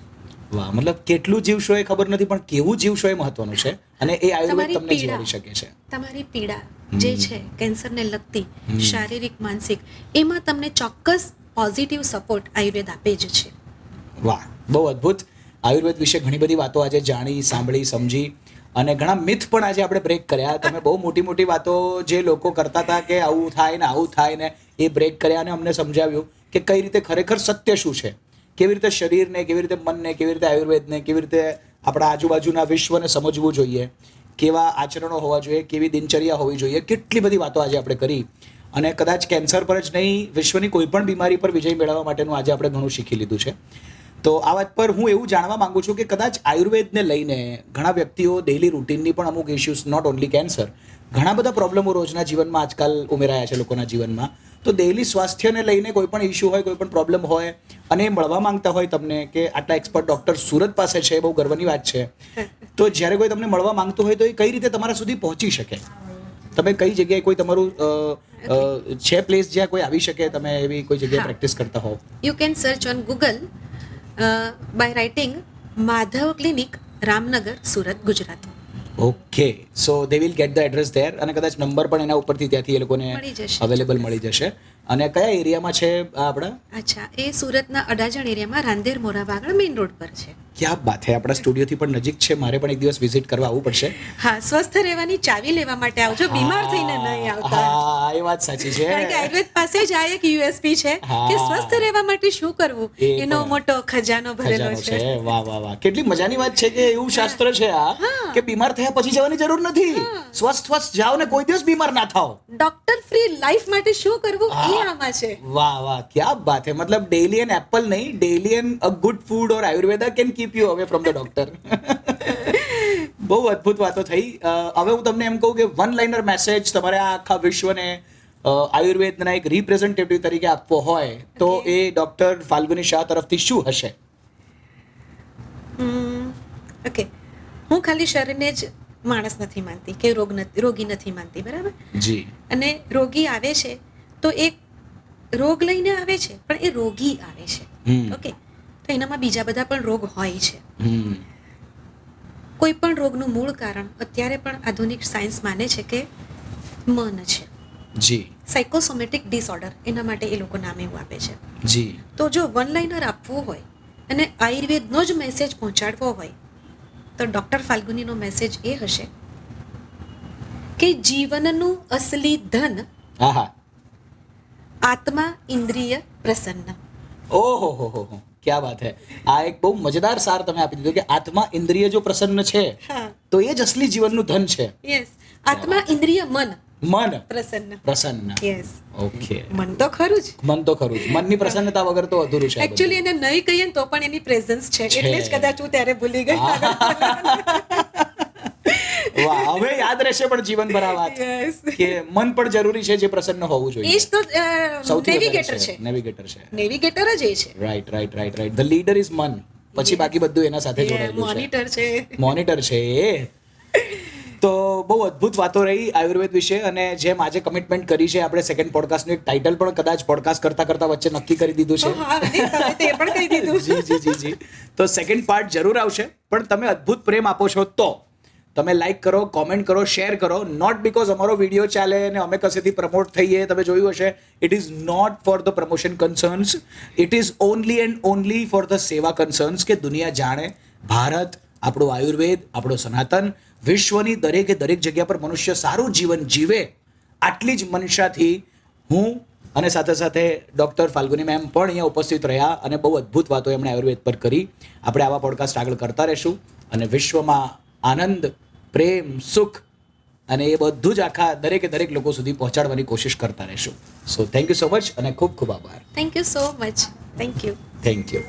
વાહ, મતલબ કેટલું જીવશો એ ખબર નથી, પણ કેવું જીવશો એ મહત્વનું છે, અને એ આયુર્વેદ તમારી તમને પીડા. જીવાડી શકે છે. તમારી પીડા જે છે કેન્સરને લગતી શારીરિક માનસિક એમાં તમને ચોક્કસ પોઝિટિવ સપોર્ટ આયુર્વેદ આપે જ છે. વાહ, બહુ અદ્ભુત. આયુર્વેદ વિશે ઘણી બધી વાતો આજે જાણી, સાંભળી, સમજી, અને ઘણા મિથ પણ આજે આપણે બ્રેક કર્યા. તમે બહુ મોટી મોટી વાતો જે લોકો કરતા હતા કે આવું થાય ને આવું થાય ને, એ બ્રેક કર્યા અને અમને સમજાવ્યું કે કઈ રીતે ખરેખર સત્ય શું છે, કેવી રીતે શરીરને, કેવી રીતે મનને, કેવી રીતે આયુર્વેદને, કેવી રીતે આપણા આજુબાજુના વિશ્વને સમજવું જોઈએ, કેવા આચરણો હોવા જોઈએ, કેવી દિનચર્યા હોવી જોઈએ. કેટલી બધી વાતો આજે આપણે કરી, અને કદાચ કેન્સર પર જ નહીં, વિશ્વની કોઈ પણ બીમારી પર વિજય મેળવવા માટેનું આજે આપણે ઘણું શીખી લીધું છે. તો આ વાત પર હું એવું જાણવા માંગુ છું કે કદાચ આયુર્વેદને લઈને ઘણા વ્યક્તિઓ ડેઇલી રૂટીનની પણ અમુક ઇશ્યુઝ, નોટ ઓનલી કેન્સર, ઘણા બધા પ્રોબ્લેમો રોજના જીવનમાં આજકાલ ઉમેરાયા છે લોકોના જીવનમાં. તો ડેઇલી સ્વાસ્થ્યને લઈને કોઈ પણ ઇશ્યુ હોય, કોઈ પણ પ્રોબ્લેમ હોય, અને એ મળવા માંગતા હોય તમને કે આટલા એક્સપર્ટ ડૉક્ટર સુરત પાસે છે, એ બહુ ગર્વની વાત છે. તો જ્યારે કોઈ તમને મળવા માંગતું હોય તો એ કઈ રીતે તમારા સુધી પહોંચી શકે? તમે કઈ જગ્યાએ કોઈ તમારું છે પ્લેસ જ્યાં કોઈ આવી શકે, તમે એવી કોઈ જગ્યાએ પ્રેક્ટિસ કરતા હો? You can search on Google by writing Madhav clinic, Ramnagar, Surat, Gujarat. Okay, so they will get the address there, અને કદાચ નંબર પણ એના ઉપરથી ત્યાંથી એ લોકોને મળી જશે, અવેલેબલ ચોક્કસ. મળી જશે. અને કયા એરિયામાં છે આ આપણા? અચ્છા, એ સુરતના અડાજણ એરિયામાં રાંદેર મોરાવા આગળ મેઇન રોડ પર છે. ક્યાં બાત છે, આપણા સ્ટુડિયોથી પણ નજીક છે. મારે પણ એક દિવસ વિઝિટ કરવા આવવું પડશે. હા, સ્વસ્થ રહેવાની ચાવી લેવા માટે આવજો, બીમાર થઈને નહીં આવતા. હા, એ વાત સાચી છે. કારણ કે આયુર્વેદ પાસે જ આ એક યુએસપી છે હા. કે સ્વસ્થ રહેવા માટે શું કરવું એ એનો પણ. મોટો ખજાનો ભરેલો ખજાનો છે. છે. વાહ વાહ વાહ, કેટલી મજાની વાત છે કે એવું શાસ્ત્ર છે આ, કે બીમાર થયા પછી જવાની જરૂર નથી. સ્વસ્થ જાઓ ને કોઈ દિવસ બીમાર ના થાઓ. ડોક્ટર ફ્રી લાઈફ માટે શું કરવું એ આમાં છે. વાહ વાહ, ક્યાં બાત है. मतलब डेली एन एप्पल नहीं, daily an a good food और Ayurveda can keep you away from the doctor. બહુ અદ્ભુત વાતો થઈ. હવે હું તમને એમ કહું કે વન લાઇનર મેસેજ તમારે આ આખા વિશ્વને આયુર્વેદના એક રિપ્રેઝેન્ટેટિવ તરીકે આપવો હોય તો એ ડોક્ટર ફાલ્ગુની શાહ તરફથી શું હશે? ઓકે, હું ખાલી શરીરને જ માણસ નથી માનતી કે રોગી નથી માનતી, બરાબર? જી. અને રોગી આવે છે તો એક રોગ લઈને આવે છે, પણ એ રોગી આવે છે. ઓકે, તો એનામાં બીજા બધા પણ રોગ હોય છે. કોઈ પણ રોગનું મૂળ કારણ અત્યારે પણ આધુનિક સાયન્સ માને છે કે મન છે. જી સાયકોસોમેટિક ડિસઓર્ડર, એના માટે એ લોકો નામ એવું આપે છે. જી તો જો વન લાઇનર આપવું હોય અને આયુર્વેદનો જ મેસેજ પહોંચાડવો હોય તો ડૉક્ટર ફાલ્ગુનીનો મેસેજ એ હશે કે જીવનનું અસલી ધન હા હા, આત્મા ઇન્દ્રિય પ્રસન્ન. ઓહો હો હો, ક્યાં વાત હે. આ એક બહુ મજેદાર સાર તમે આપી દીધો કે આત્મા ઇન્દ્રિય જો પ્રસન્ન છે હા, તો એ જ અસલી જીવનનું ધન છે. યસ, આત્મા ઇન્દ્રિય મન મન પ્રસન્ન. પ્રસન્ન. યસ, ઓકે, મન તો ખરું જ. મન તો ખરું જ. મનની પ્રસન્નતા વગર તો અધૂરું છે આ બધું. એકચ્યુઅલી એને નહીં કહીએ ને તો પણ એની પ્રેઝન્સ છે, એટલે જ કદાચ હું ત્યારે ભૂલી ગઈ. વાહ, હવે યાદ રહેશે પણ જીવનભર આ વાત Yes. કે મન પણ જરૂરી છે, જે પ્રસન્ન હોવું એ જોઈએ. જ તો સૌથી નેવિગેટર છે. નેવિગેટર છે. નેવિગેટર જ એ છે. Right right right right. The leader is મન, પછી બાકી બધું એના સાથે જોડાયેલું છે. મોનિટર છે. મોનિટર છે એ. તો બહુ અદ્ભુત વાતો રહી આયુર્વેદ વિશે, અને જેમ આજે કમિટમેન્ટ કરી છે આપણે સેકન્ડ પોડકાસ્ટનું એક ટાઇટલ પણ કદાચ પોડકાસ્ટ કરતા કરતા વચ્ચે નક્કી કરી દીધું છે. હા, નહીં, તમે તે પણ કહી દીધું. જી જી જી જી. તો સેકન્ડ પાર્ટ જરૂર આવશે, પણ તમે અદ્ભુત પ્રેમ આપો છો તો તમે લાઈક કરો, કોમેન્ટ કરો, શેર કરો. નોટ બીકોઝ અમારો વિડીયો ચાલે અને અમે કસેથી પ્રમોટ થઈએ. તમે જોયું હશે, it is not for the promotion concerns, it is only and only for the seva concerns, કે દુનિયા જાણે ભારત, આપણું આયુર્વેદ, આપણો સનાતન, વિશ્વની દરેકે દરેક જગ્યા પર મનુષ્ય સારું જીવન જીવે, આટલી જ મનસાથી હું અને સાથે સાથે ડૉક્ટર ફાલ્ગુની મેમ પણ અહીંયા ઉપસ્થિત રહ્યા અને બહુ અદ્ભુત વાતો એમણે આયુર્વેદ પર કરી. આપણે આવા પોડકાસ્ટ આગળ કરતા રહીશું અને વિશ્વમાં આનંદ, પ્રેમ, સુખ અને એ બધું જ આખા દરેકે દરેક લોકો સુધી પહોંચાડવાની કોશિશ કરતા રહીશું. So thank you so much અને ખૂબ ખૂબ આભાર. Thank you so much. Thank you. Thank you.